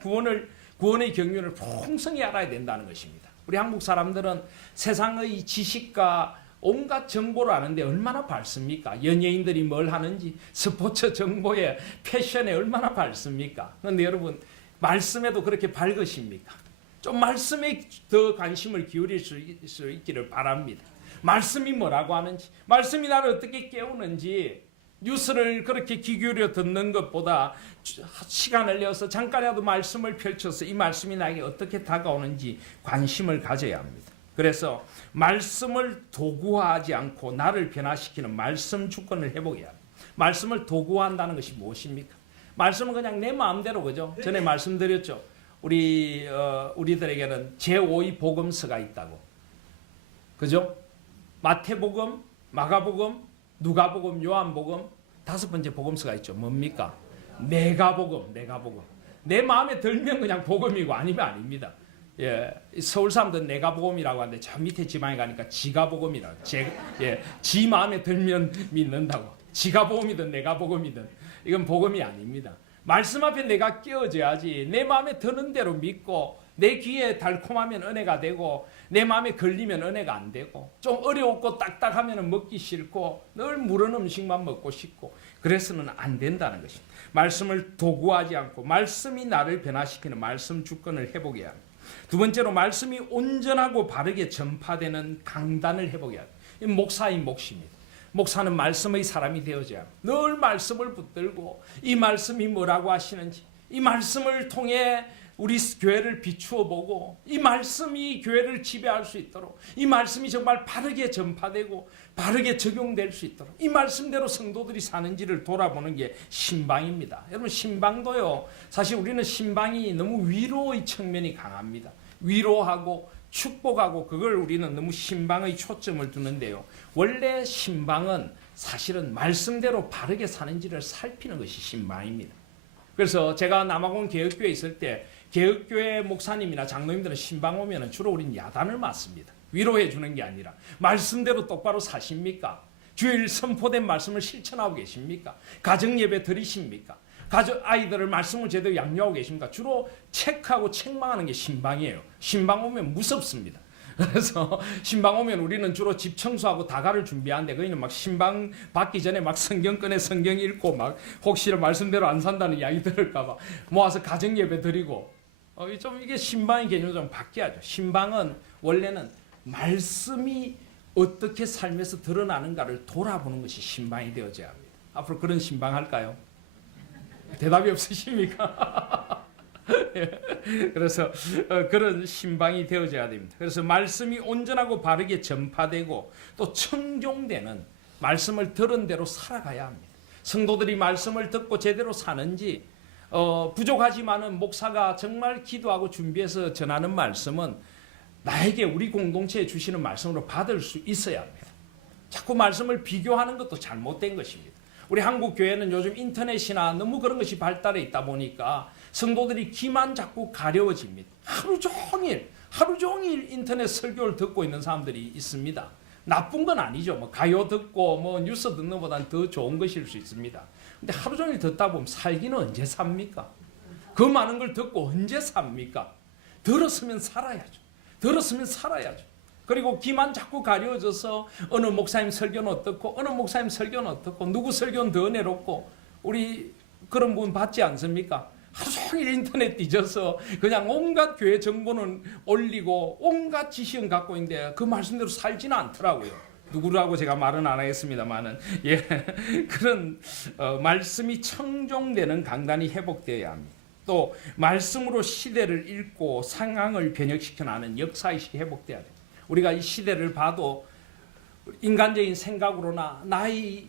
구원의 경륜을 풍성히 알아야 된다는 것입니다. 우리 한국 사람들은 세상의 지식과 온갖 정보를 아는데 얼마나 밝습니까? 연예인들이 뭘 하는지, 스포츠 정보에, 패션에 얼마나 밝습니까? 그런데 여러분, 말씀에도 그렇게 밝으십니까? 좀 말씀에 더 관심을 기울일 수 있기를 바랍니다. 말씀이 뭐라고 하는지, 말씀이 나를 어떻게 깨우는지, 뉴스를 그렇게 귀 기울여 듣는 것보다 시간을 내어서 잠깐이라도 말씀을 펼쳐서 이 말씀이 나에게 어떻게 다가오는지 관심을 가져야 합니다. 그래서 말씀을 도구화하지 않고 나를 변화시키는 말씀 주권을 회복해야 합니다. 말씀을 도구화한다는 것이 무엇입니까? 말씀은 그냥 내 마음대로, 그죠? 전에 말씀드렸죠. 우리들에게는 제5의 복음서가 있다고. 그죠? 마태복음, 마가복음, 누가복음, 요한복음, 다섯 번째 복음서가 있죠. 뭡니까? 내가 복음. 내 마음에 들면 그냥 복음이고 아니면 아닙니다. 예, 서울 사람들은 내가 복음이라고 하는데 저 밑에 지방에 가니까 지가 복음이라고. 지 마음에 들면 믿는다고. 지가 복음이든 내가 복음이든 이건 복음이 아닙니다. 말씀 앞에 내가 끼어져야지. 내 마음에 드는 대로 믿고 내 귀에 달콤하면 은혜가 되고 내 마음에 걸리면 은혜가 안 되고 좀 어려웠고 딱딱하면 먹기 싫고 늘 무른 음식만 먹고 싶고 그래서는 안 된다는 것입니다. 말씀을 도구하지 않고 말씀이 나를 변화시키는 말씀 주권을 회복해야 합니다. 두 번째로 말씀이 온전하고 바르게 전파되는 강단을 회복해야 합니다. 이 목사의 몫입니다. 목사는 말씀의 사람이 되어져야 합니다. 늘 말씀을 붙들고 이 말씀이 뭐라고 하시는지 이 말씀을 통해 우리 교회를 비추어 보고 이 말씀이 교회를 지배할 수 있도록 이 말씀이 정말 바르게 전파되고 바르게 적용될 수 있도록 이 말씀대로 성도들이 사는지를 돌아보는 게 신방입니다. 여러분 신방도요. 사실 우리는 신방이 너무 위로의 측면이 강합니다. 위로하고 축복하고 그걸 우리는 너무 신방의 초점을 두는데요. 원래 신방은 사실은 말씀대로 바르게 사는지를 살피는 것이 신방입니다. 그래서 제가 남아공 개혁교회에 있을 때 개혁교회 목사님이나 장로님들은 신방 오면 주로 우린 야단을 맞습니다. 위로해 주는 게 아니라 말씀대로 똑바로 사십니까? 주일 선포된 말씀을 실천하고 계십니까? 가정예배 드리십니까? 아이들을 말씀을 제대로 양육하고 계십니까? 주로 체크하고 책망하는 게 신방이에요. 신방 오면 무섭습니다. 그래서 신방 오면 우리는 주로 집 청소하고 다가를 준비하는데 거기는 막 신방 받기 전에 막 성경 꺼내 성경 읽고 막 혹시 말씀대로 안 산다는 이야기 들을까봐 모아서 가정예배 드리고 좀 이게 신방의 개념을 좀 바뀌어야죠. 신방은 원래는 말씀이 어떻게 삶에서 드러나는가를 돌아보는 것이 신방이 되어져야 합니다. 앞으로 그런 신방 할까요? 대답이 없으십니까? 그래서 그런 신방이 되어져야 됩니다. 그래서 말씀이 온전하고 바르게 전파되고 또 청종되는 말씀을 들은 대로 살아가야 합니다. 성도들이 말씀을 듣고 제대로 사는지 부족하지만은 목사가 정말 기도하고 준비해서 전하는 말씀은 나에게 우리 공동체에 주시는 말씀으로 받을 수 있어야 합니다. 자꾸 말씀을 비교하는 것도 잘못된 것입니다. 우리 한국 교회는 요즘 인터넷이나 너무 그런 것이 발달해 있다 보니까 성도들이 귀만 자꾸 가려워집니다. 하루 종일 인터넷 설교를 듣고 있는 사람들이 있습니다. 나쁜 건 아니죠. 뭐 가요 듣고 뭐 뉴스 듣는 것보다는 더 좋은 것일 수 있습니다. 근데 하루 종일 듣다 보면 살기는 언제 삽니까? 그 많은 걸 듣고 언제 삽니까? 들었으면 살아야죠. 그리고 귀만 자꾸 가려워져서 어느 목사님 설교는 어떻고 어느 목사님 설교는 어떻고 누구 설교는 더 은혜롭고 우리 그런 분 받지 않습니까? 하루 종일 인터넷 뒤져서 그냥 온갖 교회 정보는 올리고 온갖 지식은 갖고 있는데 그 말씀대로 살지는 않더라고요. 누구라고 제가 말은 안 하겠습니다만은 그런 말씀이 청종되는 강단이 회복되어야 합니다. 또 말씀으로 시대를 읽고 상황을 변혁시켜 나가는 역사의식이 회복돼야 돼요. 우리가 이 시대를 봐도 인간적인 생각으로나 나의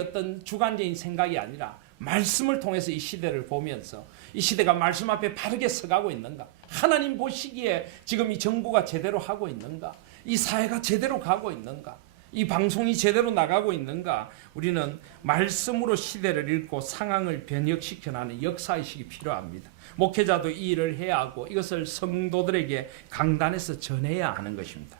어떤 주관적인 생각이 아니라 말씀을 통해서 이 시대를 보면서 이 시대가 말씀 앞에 바르게 서가고 있는가? 하나님 보시기에 지금 이 정부가 제대로 하고 있는가? 이 사회가 제대로 가고 있는가? 이 방송이 제대로 나가고 있는가? 우리는 말씀으로 시대를 읽고 상황을 변혁시켜 나가는 역사의식이 필요합니다. 목회자도 이 일을 해야 하고 이것을 성도들에게 강단에서 전해야 하는 것입니다.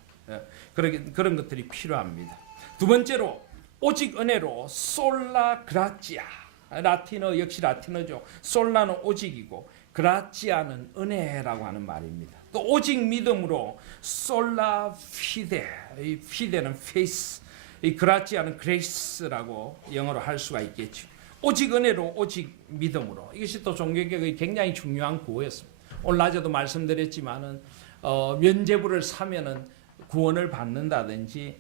그런 것들이 필요합니다. 두 번째로 오직 은혜로 솔라 그라치아. 라틴어 역시 라틴어죠. 솔라는 오직이고 그라치아는 은혜라고 하는 말입니다. 또 오직 믿음으로 솔라 피데. 이 피데는 페이스, 이 그라치아는 그레이스라고 영어로 할 수가 있겠죠. 오직 은혜로 오직 믿음으로. 이것이 또 종교개혁의 굉장히 중요한 구호였습니다. 오늘 낮에도 말씀드렸지만은 면죄부를 사면은 구원을 받는다든지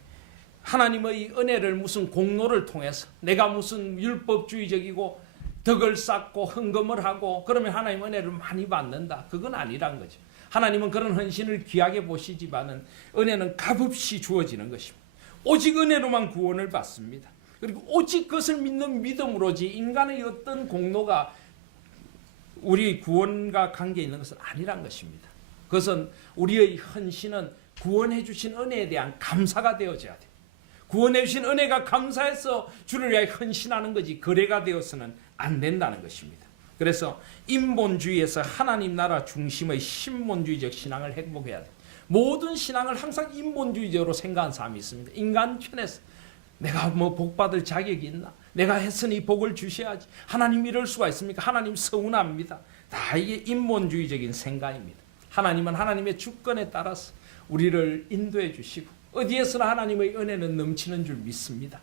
하나님의 은혜를 무슨 공로를 통해서 내가 무슨 율법주의적이고 덕을 쌓고 헌금을 하고 그러면 하나님 은혜를 많이 받는다. 그건 아니란 거죠. 하나님은 그런 헌신을 귀하게 보시지만은 은혜는 값없이 주어지는 것입니다. 오직 은혜로만 구원을 받습니다. 그리고 오직 그것을 믿는 믿음으로지 인간의 어떤 공로가 우리 구원과 관계 있는 것은 아니란 것입니다. 그것은 우리의 헌신은 구원해 주신 은혜에 대한 감사가 되어져야 돼요. 구원해 주신 은혜가 감사해서 주를 위하여 헌신하는 거지 거래가 되어서는 안 된다는 것입니다. 그래서 인본주의에서 하나님 나라 중심의 신본주의적 신앙을 회복해야 돼. 모든 신앙을 항상 인본주의적으로 생각하는 사람이 있습니다. 인간 편에서 내가 뭐 복받을 자격이 있나? 내가 했으니 복을 주셔야지. 하나님 이럴 수가 있습니까? 하나님 서운합니다. 다 이게 인본주의적인 생각입니다. 하나님은 하나님의 주권에 따라서 우리를 인도해 주시고 어디에서나 하나님의 은혜는 넘치는 줄 믿습니다.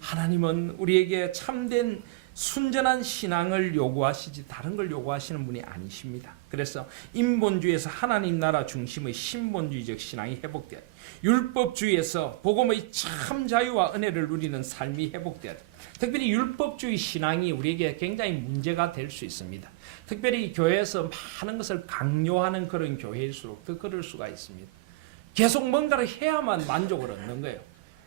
하나님은 우리에게 참된 순전한 신앙을 요구하시지 다른 걸 요구하시는 분이 아니십니다. 그래서 인본주의에서 하나님 나라 중심의 신본주의적 신앙이 회복돼야 돼요. 율법주의에서 복음의 참 자유와 은혜를 누리는 삶이 회복돼야 돼요. 특별히 율법주의 신앙이 우리에게 굉장히 문제가 될 수 있습니다. 특별히 교회에서 많은 것을 강요하는 그런 교회일수록 더 그럴 수가 있습니다. 계속 뭔가를 해야만 만족을 얻는 거예요.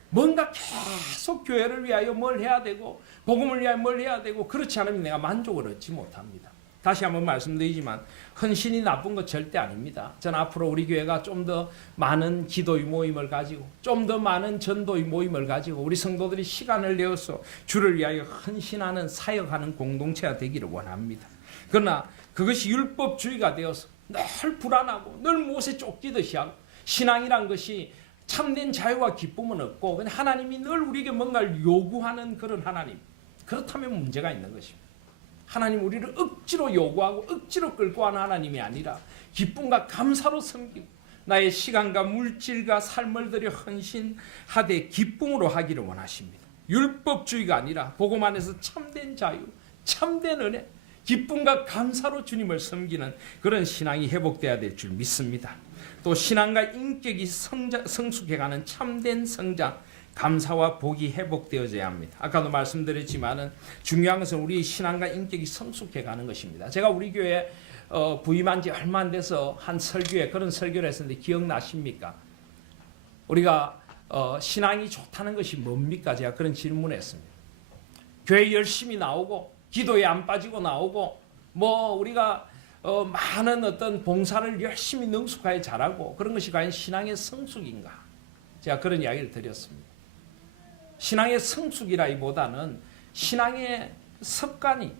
뭔가 계속 교회를 위하여 뭘 해야 되고 복음을 위하여 뭘 해야 되고 그렇지 않으면 내가 만족을 얻지 못합니다. 다시 한번 말씀드리지만 헌신이 나쁜 것 절대 아닙니다. 저는 앞으로 우리 교회가 좀 더 많은 기도의 모임을 가지고 좀 더 많은 전도의 모임을 가지고 우리 성도들이 시간을 내어서 주를 위하여 헌신하는 사역하는 공동체가 되기를 원합니다. 그러나 그것이 율법주의가 되어서 늘 불안하고 늘 못에 쫓기듯이 하고 신앙이란 것이 참된 자유와 기쁨은 없고 그냥 하나님이 늘 우리에게 뭔가를 요구하는 그런 하나님, 그렇다면 문제가 있는 것입니다. 하나님 우리를 억지로 요구하고 억지로 끌고 하는 하나님이 아니라 기쁨과 감사로 섬기고 나의 시간과 물질과 삶을 들여 헌신하되 기쁨으로 하기를 원하십니다. 율법주의가 아니라 복음 안에서 참된 자유, 참된 은혜, 기쁨과 감사로 주님을 섬기는 그런 신앙이 회복돼야 될 줄 믿습니다. 또 신앙과 인격이 성숙해가는 참된 성장, 감사와 복이 회복되어져야 합니다. 아까도 말씀드렸지만은 중요한 것은 우리 신앙과 인격이 성숙해가는 것입니다. 제가 우리 교회 부임한 지 얼마 안 돼서 한 설교에 그런 설교를 했었는데 기억나십니까? 우리가 신앙이 좋다는 것이 뭡니까? 제가 그런 질문을 했습니다. 교회 열심히 나오고 기도에 안 빠지고 나오고 뭐 우리가 많은 어떤 봉사를 열심히 능숙하게 잘하고 그런 것이 과연 신앙의 성숙인가? 제가 그런 이야기를 드렸습니다. 신앙의 성숙이라기보다는 신앙의 습관이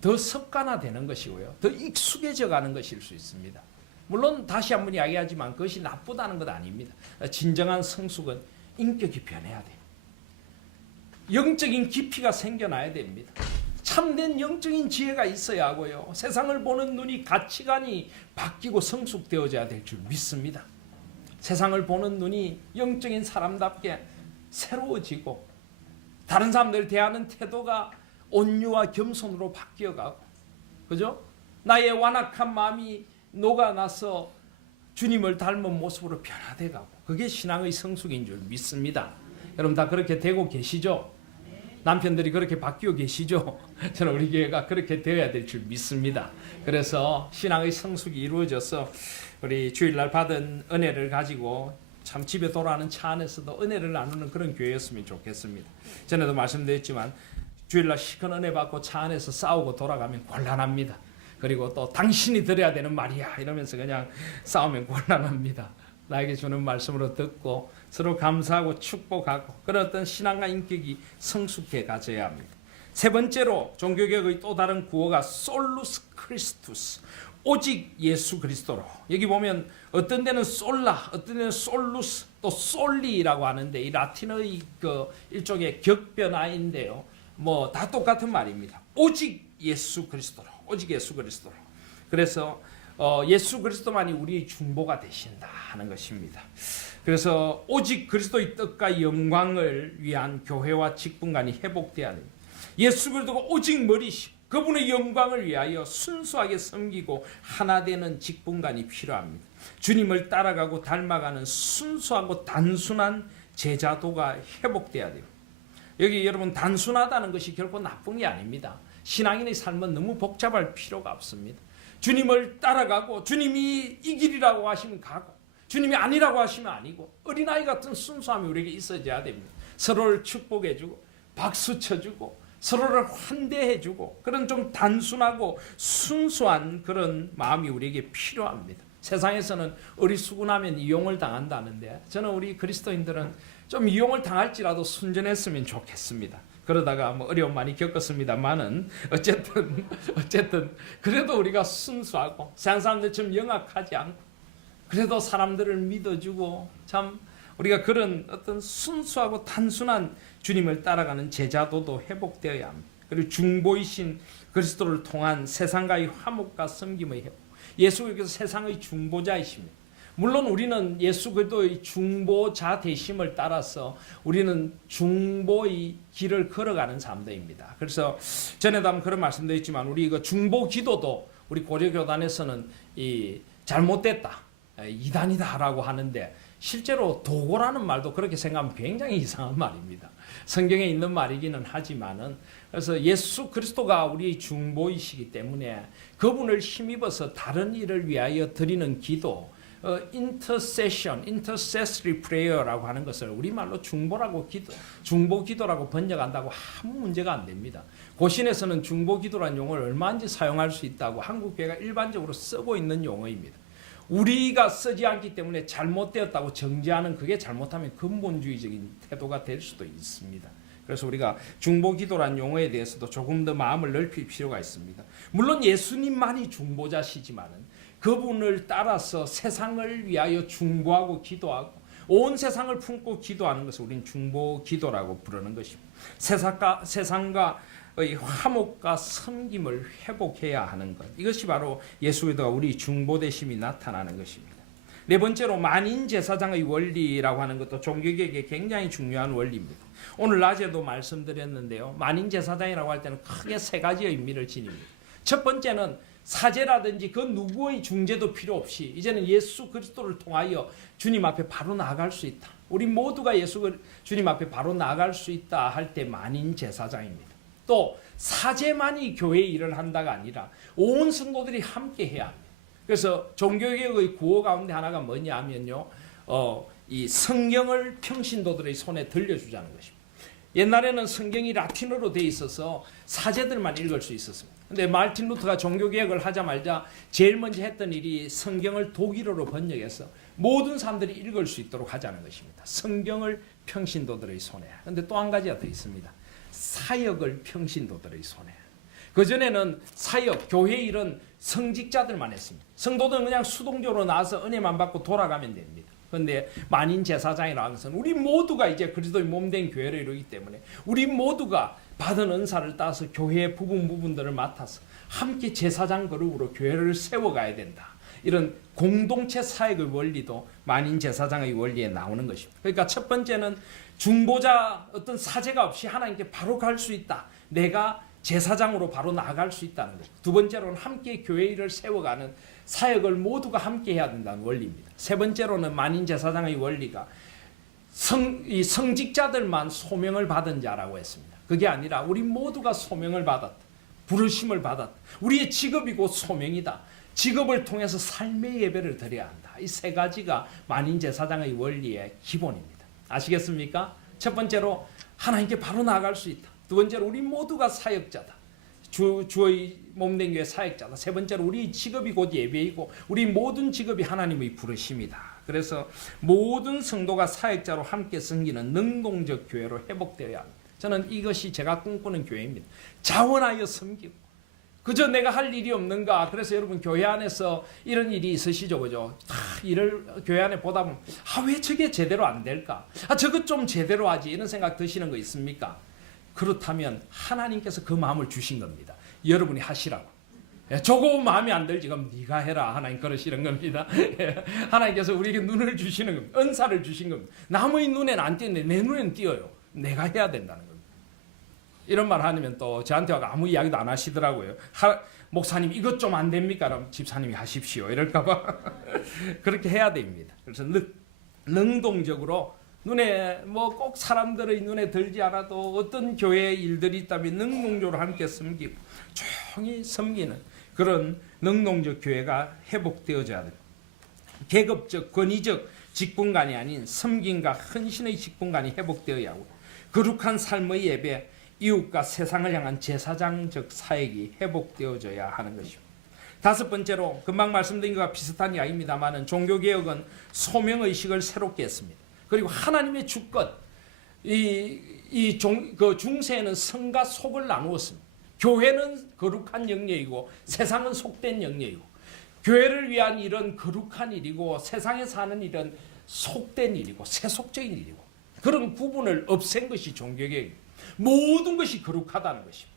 더 습관화되는 것이고요. 더 익숙해져 가는 것일 수 있습니다. 물론 다시 한번 이야기하지만 그것이 나쁘다는 것 아닙니다. 진정한 성숙은 인격이 변해야 돼요. 영적인 깊이가 생겨나야 됩니다. 참된 영적인 지혜가 있어야 하고요. 세상을 보는 눈이 가치관이 바뀌고 성숙되어져야 될 줄 믿습니다. 세상을 보는 눈이 영적인 사람답게 새로워지고 다른 사람들 대하는 태도가 온유와 겸손으로 바뀌어가고 그죠? 나의 완악한 마음이 녹아나서 주님을 닮은 모습으로 변화돼가고 그게 신앙의 성숙인 줄 믿습니다. 여러분 다 그렇게 되고 계시죠? 남편들이 그렇게 바뀌어 계시죠? 저는 우리 교회가 그렇게 되어야 될 줄 믿습니다. 그래서 신앙의 성숙이 이루어져서 우리 주일날 받은 은혜를 가지고 참 집에 돌아가는 차 안에서도 은혜를 나누는 그런 교회였으면 좋겠습니다. 전에도 말씀드렸지만 주일날 시큰 은혜 받고 차 안에서 싸우고 돌아가면 곤란합니다. 그리고 또 당신이 들어야 되는 말이야 이러면서 그냥 싸우면 곤란합니다. 나에게 주는 말씀으로 듣고 서로 감사하고 축복하고 그런 어떤 신앙과 인격이 성숙해 가져야 합니다. 세 번째로 종교개혁의 또 다른 구호가 솔루스 크리스투스, 오직 예수 그리스도로. 여기 보면 어떤 데는 솔라, 어떤 데는 솔루스, 또 솔리라고 하는데 이 라틴어의 그 일종의 격변화인데요. 뭐 다 똑같은 말입니다. 오직 예수 그리스도로, 오직 예수 그리스도로. 그래서 예수 그리스도만이 우리의 중보가 되신다 하는 것입니다. 그래서 오직 그리스도의 뜻과 영광을 위한 교회와 직분간이 회복돼야 됩니다. 예수 그리스도가 오직 머리시고 그분의 영광을 위하여 순수하게 섬기고 하나 되는 직분간이 필요합니다. 주님을 따라가고 닮아가는 순수하고 단순한 제자도가 회복돼야 돼요. 여기 여러분 단순하다는 것이 결코 나쁜 게 아닙니다. 신앙인의 삶은 너무 복잡할 필요가 없습니다. 주님을 따라가고 주님이 이 길이라고 하시면 가고 주님이 아니라고 하시면 아니고 어린아이 같은 순수함이 우리에게 있어져야 됩니다. 서로를 축복해주고 박수 쳐주고 서로를 환대해주고 그런 좀 단순하고 순수한 그런 마음이 우리에게 필요합니다. 세상에서는 어리숙은하면 이용을 당한다는데 저는 우리 그리스도인들은 좀 이용을 당할지라도 순전했으면 좋겠습니다. 그러다가 뭐 어려움 많이 겪었습니다만은 어쨌든 그래도 우리가 순수하고 세상 사람들처럼 영악하지 않고 그래도 사람들을 믿어주고 참 우리가 그런 어떤 순수하고 단순한 주님을 따라가는 제자도도 회복되어야 합니다. 그리고 중보이신 그리스도를 통한 세상과의 화목과 섬김의 회복. 예수께서 세상의 중보자이십니다. 물론 우리는 예수 그리스도의 중보자 되심을 따라서 우리는 중보의 길을 걸어가는 사람들입니다. 그래서 전에도 한번 그런 말씀도 있지만 우리 그 중보 기도도 우리 고려교단에서는 이 잘못됐다, 이단이다라고 하는데 실제로 도고라는 말도 그렇게 생각하면 굉장히 이상한 말입니다. 성경에 있는 말이기는 하지만은 그래서 예수 그리스도가 우리 중보이시기 때문에 그분을 힘입어서 다른 일을 위하여 드리는 기도, intercessory prayer라고 하는 것을 우리말로 중보 기도라고 번역한다고 아무 문제가 안 됩니다. 고신에서는 중보 기도라는 용어를 얼마든지 사용할 수 있다고 한국교회가 일반적으로 쓰고 있는 용어입니다. 우리가 쓰지 않기 때문에 잘못되었다고 정죄하는 그게 잘못하면 근본주의적인 태도가 될 수도 있습니다. 그래서 우리가 중보기도라는 용어에 대해서도 조금 더 마음을 넓힐 필요가 있습니다. 물론 예수님만이 중보자시지만은 그분을 따라서 세상을 위하여 중보하고 기도하고 온 세상을 품고 기도하는 것을 우리는 중보기도라고 부르는 것입니다. 세상과의 화목과 섬김을 회복해야 하는 것. 이것이 바로 예수 그리스도가 우리 중보되심이 나타나는 것입니다. 네 번째로 만인제사장의 원리라고 하는 것도 종교개혁에 굉장히 중요한 원리입니다. 오늘 낮에도 말씀드렸는데요. 만인제사장이라고 할 때는 크게 세 가지의 의미를 지닙니다. 첫 번째는 사제라든지 그 누구의 중재도 필요 없이 이제는 예수 그리스도를 통하여 주님 앞에 바로 나아갈 수 있다. 우리 모두가 주님 앞에 바로 나아갈 수 있다 할 때 만인제사장입니다. 또 사제만이 교회 일을 한다가 아니라 온 성도들이 함께 해야 합니다. 그래서 종교개혁의 구호 가운데 하나가 뭐냐 하면요. 이 성경을 평신도들의 손에 들려주자는 것입니다. 옛날에는 성경이 라틴어로 돼 있어서 사제들만 읽을 수 있었습니다. 근데 마르틴 루터가 종교개혁을 하자마자 제일 먼저 했던 일이 성경을 독일어로 번역해서 모든 사람들이 읽을 수 있도록 하자는 것입니다. 성경을 평신도들의 손에. 근데 또 한 가지가 더 있습니다. 사역을 평신도들의 손에. 그전에는 사역, 교회 일은 성직자들만 했습니다. 성도들은 그냥 수동적으로 나와서 은혜만 받고 돌아가면 됩니다. 그런데 만인제사장이라는 것은 우리 모두가 이제 그리스도의 몸된 교회를 이루기 때문에 우리 모두가 받은 은사를 따서 교회의 부분들을 맡아서 함께 제사장 그룹으로 교회를 세워가야 된다. 이런 공동체 사역의 원리도 만인제사장의 원리에 나오는 것입니다. 그러니까 첫 번째는 중보자 어떤 사제가 없이 하나님께 바로 갈 수 있다. 내가 제사장으로 바로 나아갈 수 있다는 것. 두 번째로는 함께 교회 일을 세워가는 사역을 모두가 함께 해야 된다는 원리입니다. 세 번째로는 만인제사장의 원리가 성직자들만 소명을 받은 자라고 했습니다. 그게 아니라 우리 모두가 소명을 받았다. 부르심을 받았다. 우리의 직업이 곧 소명이다. 직업을 통해서 삶의 예배를 드려야 한다. 이 세 가지가 만인제사장의 원리의 기본입니다. 아시겠습니까? 첫 번째로 하나님께 바로 나아갈 수 있다. 두 번째로 우리 모두가 사역자다. 주의 몸된 교회 사역자다. 세 번째로 우리 직업이 곧 예배이고 우리 모든 직업이 하나님의 부르심이다. 그래서 모든 성도가 사역자로 함께 섬기는 능동적 교회로 회복되어야 합니다. 저는 이것이 제가 꿈꾸는 교회입니다. 자원하여 섬기고 그저 내가 할 일이 없는가. 그래서 여러분 교회 안에서 이런 일이 있으시죠, 그죠? 일을 교회 안에 보다 보면 왜 저게 제대로 안 될까? 저것 좀 제대로 하지. 이런 생각 드시는 거 있습니까? 그렇다면 하나님께서 그 마음을 주신 겁니다. 여러분이 하시라고. 저거 마음에 안 들지 그럼 네가 해라. 하나님 그러시는 겁니다. 하나님께서 우리에게 눈을 주시는 겁니다. 은사를 주신 겁니다. 남의 눈에는 안 띄는데 내 눈에는 띄어요. 내가 해야 된다는 겁니다. 이런 말 하면 또 저한테 와서 아무 이야기도 안 하시더라고요. 목사님 이것 좀 안 됩니까? 그럼 집사님이 하십시오. 이럴까 봐. 그렇게 해야 됩니다. 그래서 능동적으로 눈에 꼭 사람들의 눈에 들지 않아도 어떤 교회의 일들이 있다면 능동적으로 함께 섬기고 조용히 섬기는 그런 능동적 교회가 회복되어져야 됩니다. 계급적, 권위적 직분간이 아닌 섬김과 헌신의 직분간이 회복되어야 하고 거룩한 삶의 예배, 이웃과 세상을 향한 제사장적 사역이 회복되어져야 하는 것입니다. 다섯 번째로 금방 말씀드린 것과 비슷한 이야기입니다만 종교개혁은 소명의식을 새롭게 했습니다. 그리고 하나님의 주권, 중세에는 성과 속을 나누었습니다. 교회는 거룩한 영역이고 세상은 속된 영역이고, 교회를 위한 일은 거룩한 일이고 세상에 사는 일은 속된 일이고 세속적인 일이고, 그런 구분을 없앤 것이 종교개혁입니다. 모든 것이 거룩하다는 것입니다.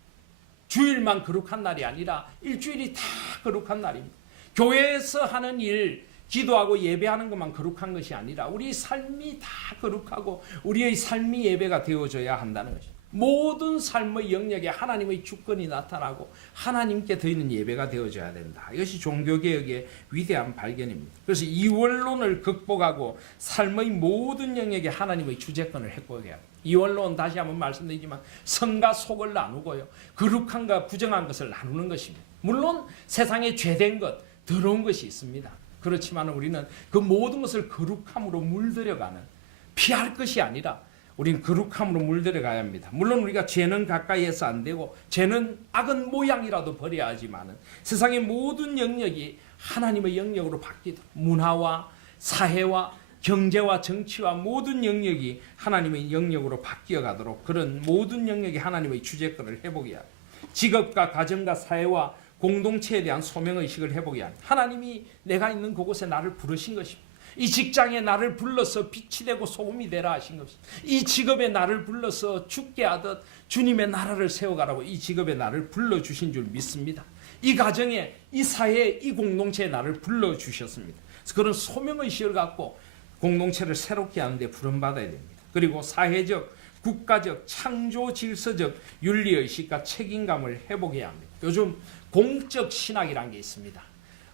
주일만 거룩한 날이 아니라 일주일이 다 거룩한 날입니다. 교회에서 하는 일, 기도하고 예배하는 것만 거룩한 것이 아니라 우리 삶이 다 거룩하고 우리의 삶이 예배가 되어져야 한다는 것입니다. 모든 삶의 영역에 하나님의 주권이 나타나고 하나님께 드리는 예배가 되어져야 된다. 이것이 종교개혁의 위대한 발견입니다. 그래서 이원론을 극복하고 삶의 모든 영역에 하나님의 주재권을 회복해야 합니다. 이원론, 다시 한번 말씀드리지만 성과 속을 나누고요, 거룩한과 부정한 것을 나누는 것입니다. 물론 세상에 죄된 것, 더러운 것이 있습니다. 그렇지만 우리는 그 모든 것을 거룩함으로 물들여가는, 피할 것이 아니라 우리는 거룩함으로 물들여가야 합니다. 물론 우리가 죄는 가까이 해서 안 되고 죄는 악은 모양이라도 버려야 하지만 세상의 모든 영역이 하나님의 영역으로 바뀌도록, 문화와 사회와 경제와 정치와 모든 영역이 하나님의 영역으로 바뀌어 가도록, 그런 모든 영역이 하나님의 주재권을 회복해야 합니다. 직업과 가정과 사회와 공동체에 대한 소명의식을 회복해야 합니다. 하나님이 내가 있는 그곳에 나를 부르신 것입니다. 이 직장에 나를 불러서 빛이 되고 소금이 되라 하신 것입니다. 이 직업에 나를 불러서 죽게 하듯 주님의 나라를 세워가라고 이 직업에 나를 불러주신 줄 믿습니다. 이 가정에, 이 사회에, 이 공동체에 나를 불러주셨습니다. 그래서 그런 소명의식을 갖고 공동체를 새롭게 하는데 부름받아야 됩니다. 그리고 사회적, 국가적, 창조 질서적 윤리의식과 책임감을 회복해야 합니다. 요즘 공적 신학이라는 게 있습니다.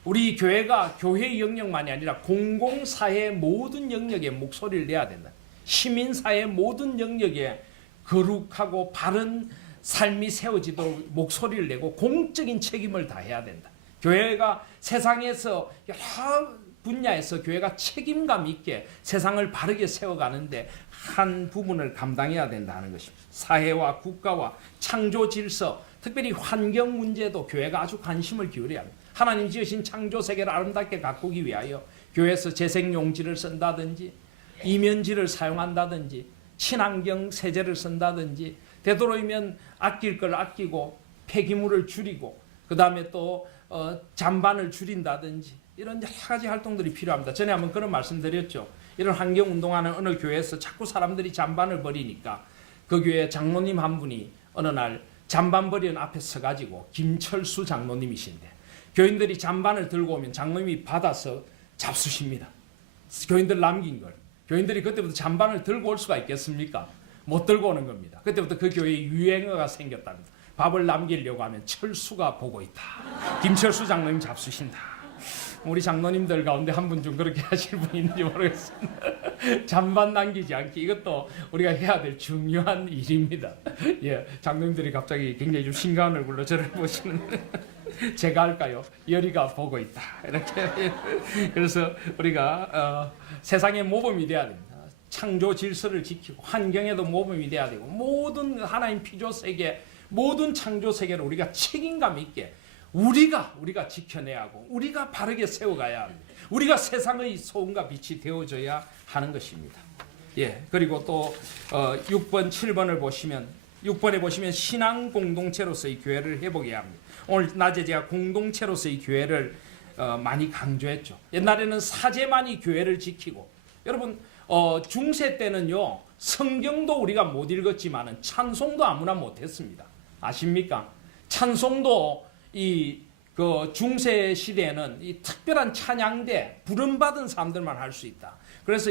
우리 교회가 교회의 영역만이 아니라 공공사회의 모든 영역에 목소리를 내야 된다. 시민사회의 모든 영역에 거룩하고 바른 삶이 세워지도록 목소리를 내고 공적인 책임을 다해야 된다. 교회가 세상에서 여러 분야에서 교회가 책임감 있게 세상을 바르게 세워가는데 한 부분을 감당해야 된다는 것입니다. 사회와 국가와 창조 질서, 특별히 환경 문제도 교회가 아주 관심을 기울여야 합니다. 하나님 지으신 창조 세계를 아름답게 가꾸기 위하여 교회에서 재생용지를 쓴다든지 이면지를 사용한다든지 친환경 세제를 쓴다든지 되도록이면 아낄 걸 아끼고 폐기물을 줄이고 그 다음에 또 잔반을 줄인다든지 이런 여러 가지 활동들이 필요합니다. 전에 한번 그런 말씀드렸죠. 이런 환경운동하는 어느 교회에서 자꾸 사람들이 잔반을 버리니까 그 교회 장로님 한 분이 어느 날 잔반 버리는 앞에 서가지고, 김철수 장로님이신데 교인들이 잔반을 들고 오면 장로님이 받아서 잡수십니다. 교인들 남긴 걸. 교인들이 그때부터 잔반을 들고 올 수가 있겠습니까? 못 들고 오는 겁니다. 그때부터 그 교회에 유행어가 생겼답니다. 밥을 남기려고 하면 철수가 보고 있다. 김철수 장로님 잡수신다. 우리 장로님들 가운데 한 분 좀 그렇게 하실 분 있는지 모르겠습니다. 잔반 남기지 않기, 이것도 우리가 해야 될 중요한 일입니다. 예, 장로님들이 갑자기 굉장히 좀 심각한 얼굴로 저를 보시는 제가 할까요? 열이가 보고 있다. 이렇게. 그래서 우리가 세상의 모범이 돼야 됩니다. 창조 질서를 지키고 환경에도 모범이 돼야 되고 모든 하나님 피조 세계, 모든 창조 세계를 우리가 책임감 있게 우리가 지켜내야 하고 우리가 바르게 세워가야 합니다. 우리가 세상의 소금과 빛이 되어줘야 하는 것입니다. 예, 그리고 또 6번, 7번을 보시면 6번에 보시면 신앙 공동체로서의 교회를 회복해야 합니다. 오늘 낮에 제가 공동체로서의 교회를 많이 강조했죠. 옛날에는 사제만이 교회를 지키고, 여러분 중세 때는요 성경도 우리가 못 읽었지만은 찬송도 아무나 못했습니다. 아십니까? 찬송도 그 중세 시대에는 이 특별한 찬양대, 부름받은 사람들만 할 수 있다. 그래서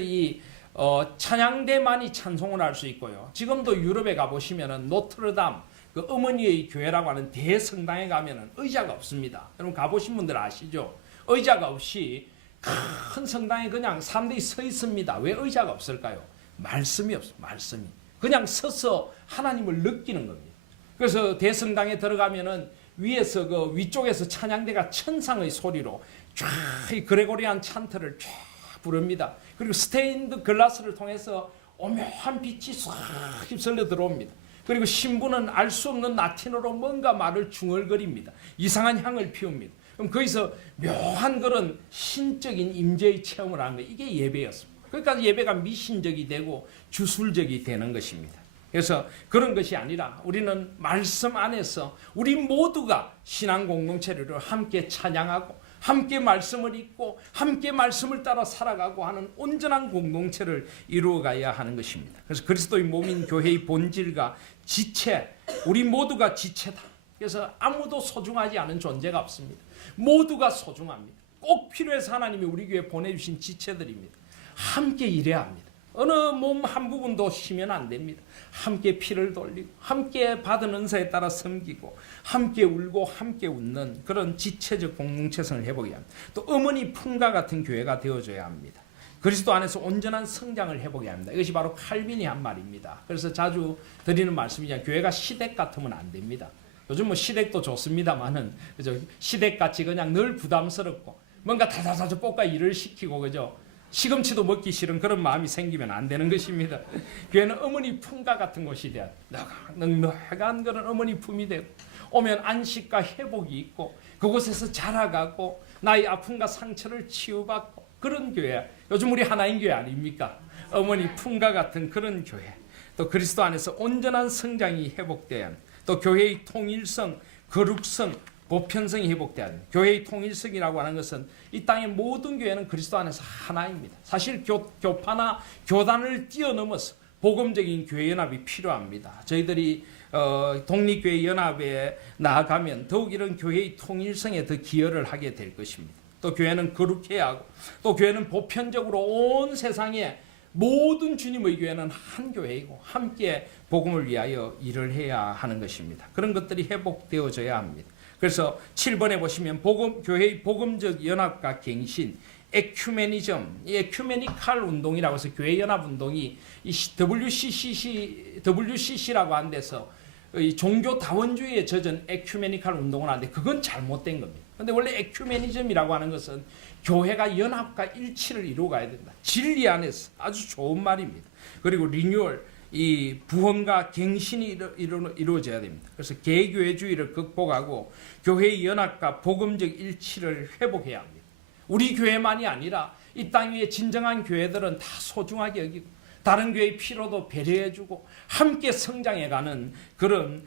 찬양대만이 찬송을 할 수 있고요. 지금도 유럽에 가보시면은 노트르담, 그 어머니의 교회라고 하는 대성당에 가면은 의자가 없습니다. 여러분 가보신 분들 아시죠? 의자가 없이 큰 성당에 그냥 사람들이 서 있습니다. 왜 의자가 없을까요? 말씀이 없어, 말씀이. 그냥 서서 하나님을 느끼는 겁니다. 그래서 대성당에 들어가면은 위에서 그 위쪽에서 찬양대가 천상의 소리로 쫙 그레고리안 찬트를 쫙 부릅니다. 그리고 스테인드 글라스를 통해서 오묘한 빛이 싹 휩쓸려 들어옵니다. 그리고 신부는 알 수 없는 라틴어로 뭔가 말을 중얼거립니다. 이상한 향을 피웁니다. 그럼 거기서 묘한 그런 신적인 임재의 체험을 하는 거예요. 이게 예배였습니다. 그러니까 예배가 미신적이 되고 주술적이 되는 것입니다. 그래서 그런 것이 아니라 우리는 말씀 안에서 우리 모두가 신앙 공동체를 함께 찬양하고 함께 말씀을 읽고 함께 말씀을 따라 살아가고 하는 온전한 공동체를 이루어가야 하는 것입니다. 그래서 그리스도의 몸인 교회의 본질과 지체, 우리 모두가 지체다. 그래서 아무도 소중하지 않은 존재가 없습니다. 모두가 소중합니다. 꼭 필요해서 하나님이 우리 교회에 보내주신 지체들입니다. 함께 일해야 합니다. 어느 몸 한 부분도 쉬면 안 됩니다. 함께 피를 돌리고 함께 받은 은사에 따라 섬기고 함께 울고 함께 웃는 그런 지체적 공동체성을 회복해야 합니다. 또 어머니 품과 같은 교회가 되어줘야 합니다. 그리스도 안에서 온전한 성장을 회복해야 합니다. 이것이 바로 칼빈이 한 말입니다. 그래서 자주 드리는 말씀이냐, 교회가 시댁 같으면 안 됩니다. 요즘 뭐 시댁도 좋습니다만은, 그죠? 시댁같이 그냥 늘 부담스럽고 뭔가 다다다다 볶아 일을 시키고, 그죠? 시금치도 먹기 싫은 그런 마음이 생기면 안 되는 것입니다. 교회는 어머니 품과 같은 곳이 돼야 넉넉한 그런 어머니 품이 되고, 오면 안식과 회복이 있고 그곳에서 자라가고 나의 아픔과 상처를 치유받고 그런 교회. 요즘 우리 하나인 교회 아닙니까? 어머니 품과 같은 그런 교회. 또 그리스도 안에서 온전한 성장이 회복돼야 합니다. 또 교회의 통일성, 거룩성, 보편성이 회복돼야 합니다. 교회의 통일성이라고 하는 것은 이 땅의 모든 교회는 그리스도 안에서 하나입니다. 사실 교파나 교단을 뛰어넘어서 복음적인 교회 연합이 필요합니다. 저희들이 독립교회 연합에 나아가면 더욱 이런 교회의 통일성에 더 기여를 하게 될 것입니다. 또 교회는 거룩해야 하고, 또 교회는 보편적으로 온 세상에 모든 주님의 교회는 한 교회이고 함께 복음을 위하여 일을 해야 하는 것입니다. 그런 것들이 회복되어져야 합니다. 그래서 7번에 보시면 교회의 복음적 연합과 갱신, 에큐메니즘, 이 에큐메니칼 운동이라고 해서 교회 연합 운동이 이 WCC라고 한 데서 이 종교 다원주의에 젖은 에큐메니칼 운동을 하는데 그건 잘못된 겁니다. 그런데 원래 에큐메니즘이라고 하는 것은 교회가 연합과 일치를 이루어가야 된다. 진리 안에서 아주 좋은 말입니다. 그리고 리뉴얼, 이 부흥과 갱신이 이루어져야 됩니다. 그래서 개교회주의를 극복하고 교회의 연합과 복음적 일치를 회복해야 합니다. 우리 교회만이 아니라 이 땅 위에 진정한 교회들은 다 소중하게 여기고 다른 교회의 필요도 배려해주고 함께 성장해가는 그런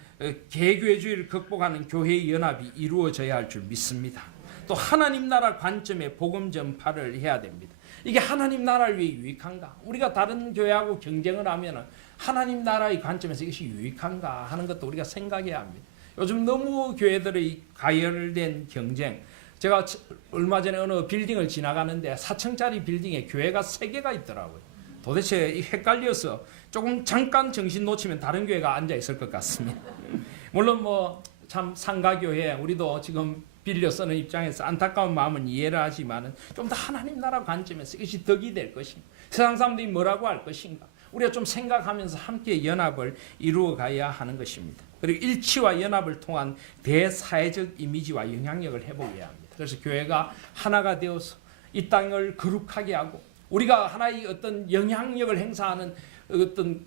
개교회주의를 극복하는 교회의 연합이 이루어져야 할 줄 믿습니다. 또 하나님 나라 관점의 복음 전파를 해야 됩니다. 이게 하나님 나라를 위해 유익한가? 우리가 다른 교회하고 경쟁을 하면은 하나님 나라의 관점에서 이것이 유익한가 하는 것도 우리가 생각해야 합니다. 요즘 너무 교회들의 가열된 경쟁. 제가 얼마 전에 어느 빌딩을 지나가는데 4층짜리 빌딩에 교회가 3개가 있더라고요. 도대체 헷갈려서 조금 잠깐 정신 놓치면 다른 교회가 앉아 있을 것 같습니다. 물론 뭐 참 상가교회 우리도 지금 빌려 쓰는 입장에서 안타까운 마음은 이해를 하지만은 좀 더 하나님 나라 관점에서 이것이 덕이 될 것인가? 세상 사람들이 뭐라고 할 것인가? 우리가 좀 생각하면서 함께 연합을 이루어 가야 하는 것입니다. 그리고 일치와 연합을 통한 대사회적 이미지와 영향력을 회복해야 합니다. 그래서 교회가 하나가 되어서 이 땅을 거룩하게 하고 우리가 하나의 어떤 영향력을 행사하는 어떤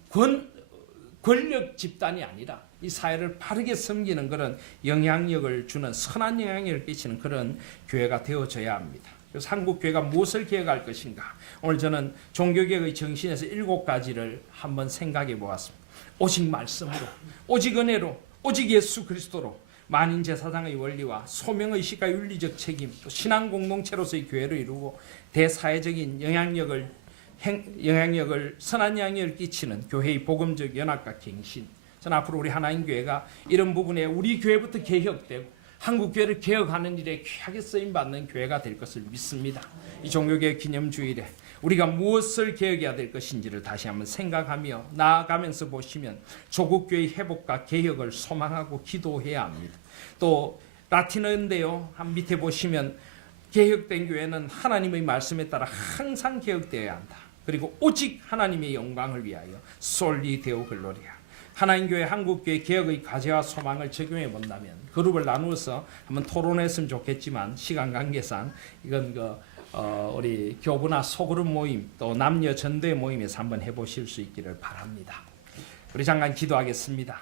권력 집단이 아니라 이 사회를 바르게 섬기는 그런 영향력을 주는 선한 영향력을 끼치는 그런 교회가 되어져야 합니다. 그래서 한국 교회가 무엇을 개혁할 것인가? 오늘 저는 종교개혁의 정신에서 7가지를 한번 생각해 보았습니다. 오직 말씀으로, 오직 은혜로, 오직 예수 그리스도로 만인 제사장의 원리와 소명의식과 윤리적 책임, 또 신앙 공동체로서의 교회를 이루고 대사회적인 영향력을 선한 영향력을 끼치는 교회의 복음적 연합과 갱신. 저는 앞으로 우리 하나님 교회가 이런 부분에 우리 교회부터 개혁되고 한국 교회를 개혁하는 일에 귀하게 쓰임 받는 교회가 될 것을 믿습니다. 이 종교개혁 기념주일에 우리가 무엇을 개혁해야 될 것인지를 다시 한번 생각하며 나아가면서 보시면 조국 교회의 회복과 개혁을 소망하고 기도해야 합니다. 또 라틴어인데요. 한 밑에 보시면 개혁된 교회는 하나님의 말씀에 따라 항상 개혁되어야 한다. 그리고 오직 하나님의 영광을 위하여 솔리 데오 글로리아. 하나님교회, 한국교회 개혁의 과제와 소망을 적용해 본다면 그룹을 나누어서 한번 토론했으면 좋겠지만 시간 관계상 이건 우리 교부나 소그룹 모임 또 남녀 전도회 모임에서 한번 해보실 수 있기를 바랍니다. 우리 잠깐 기도하겠습니다.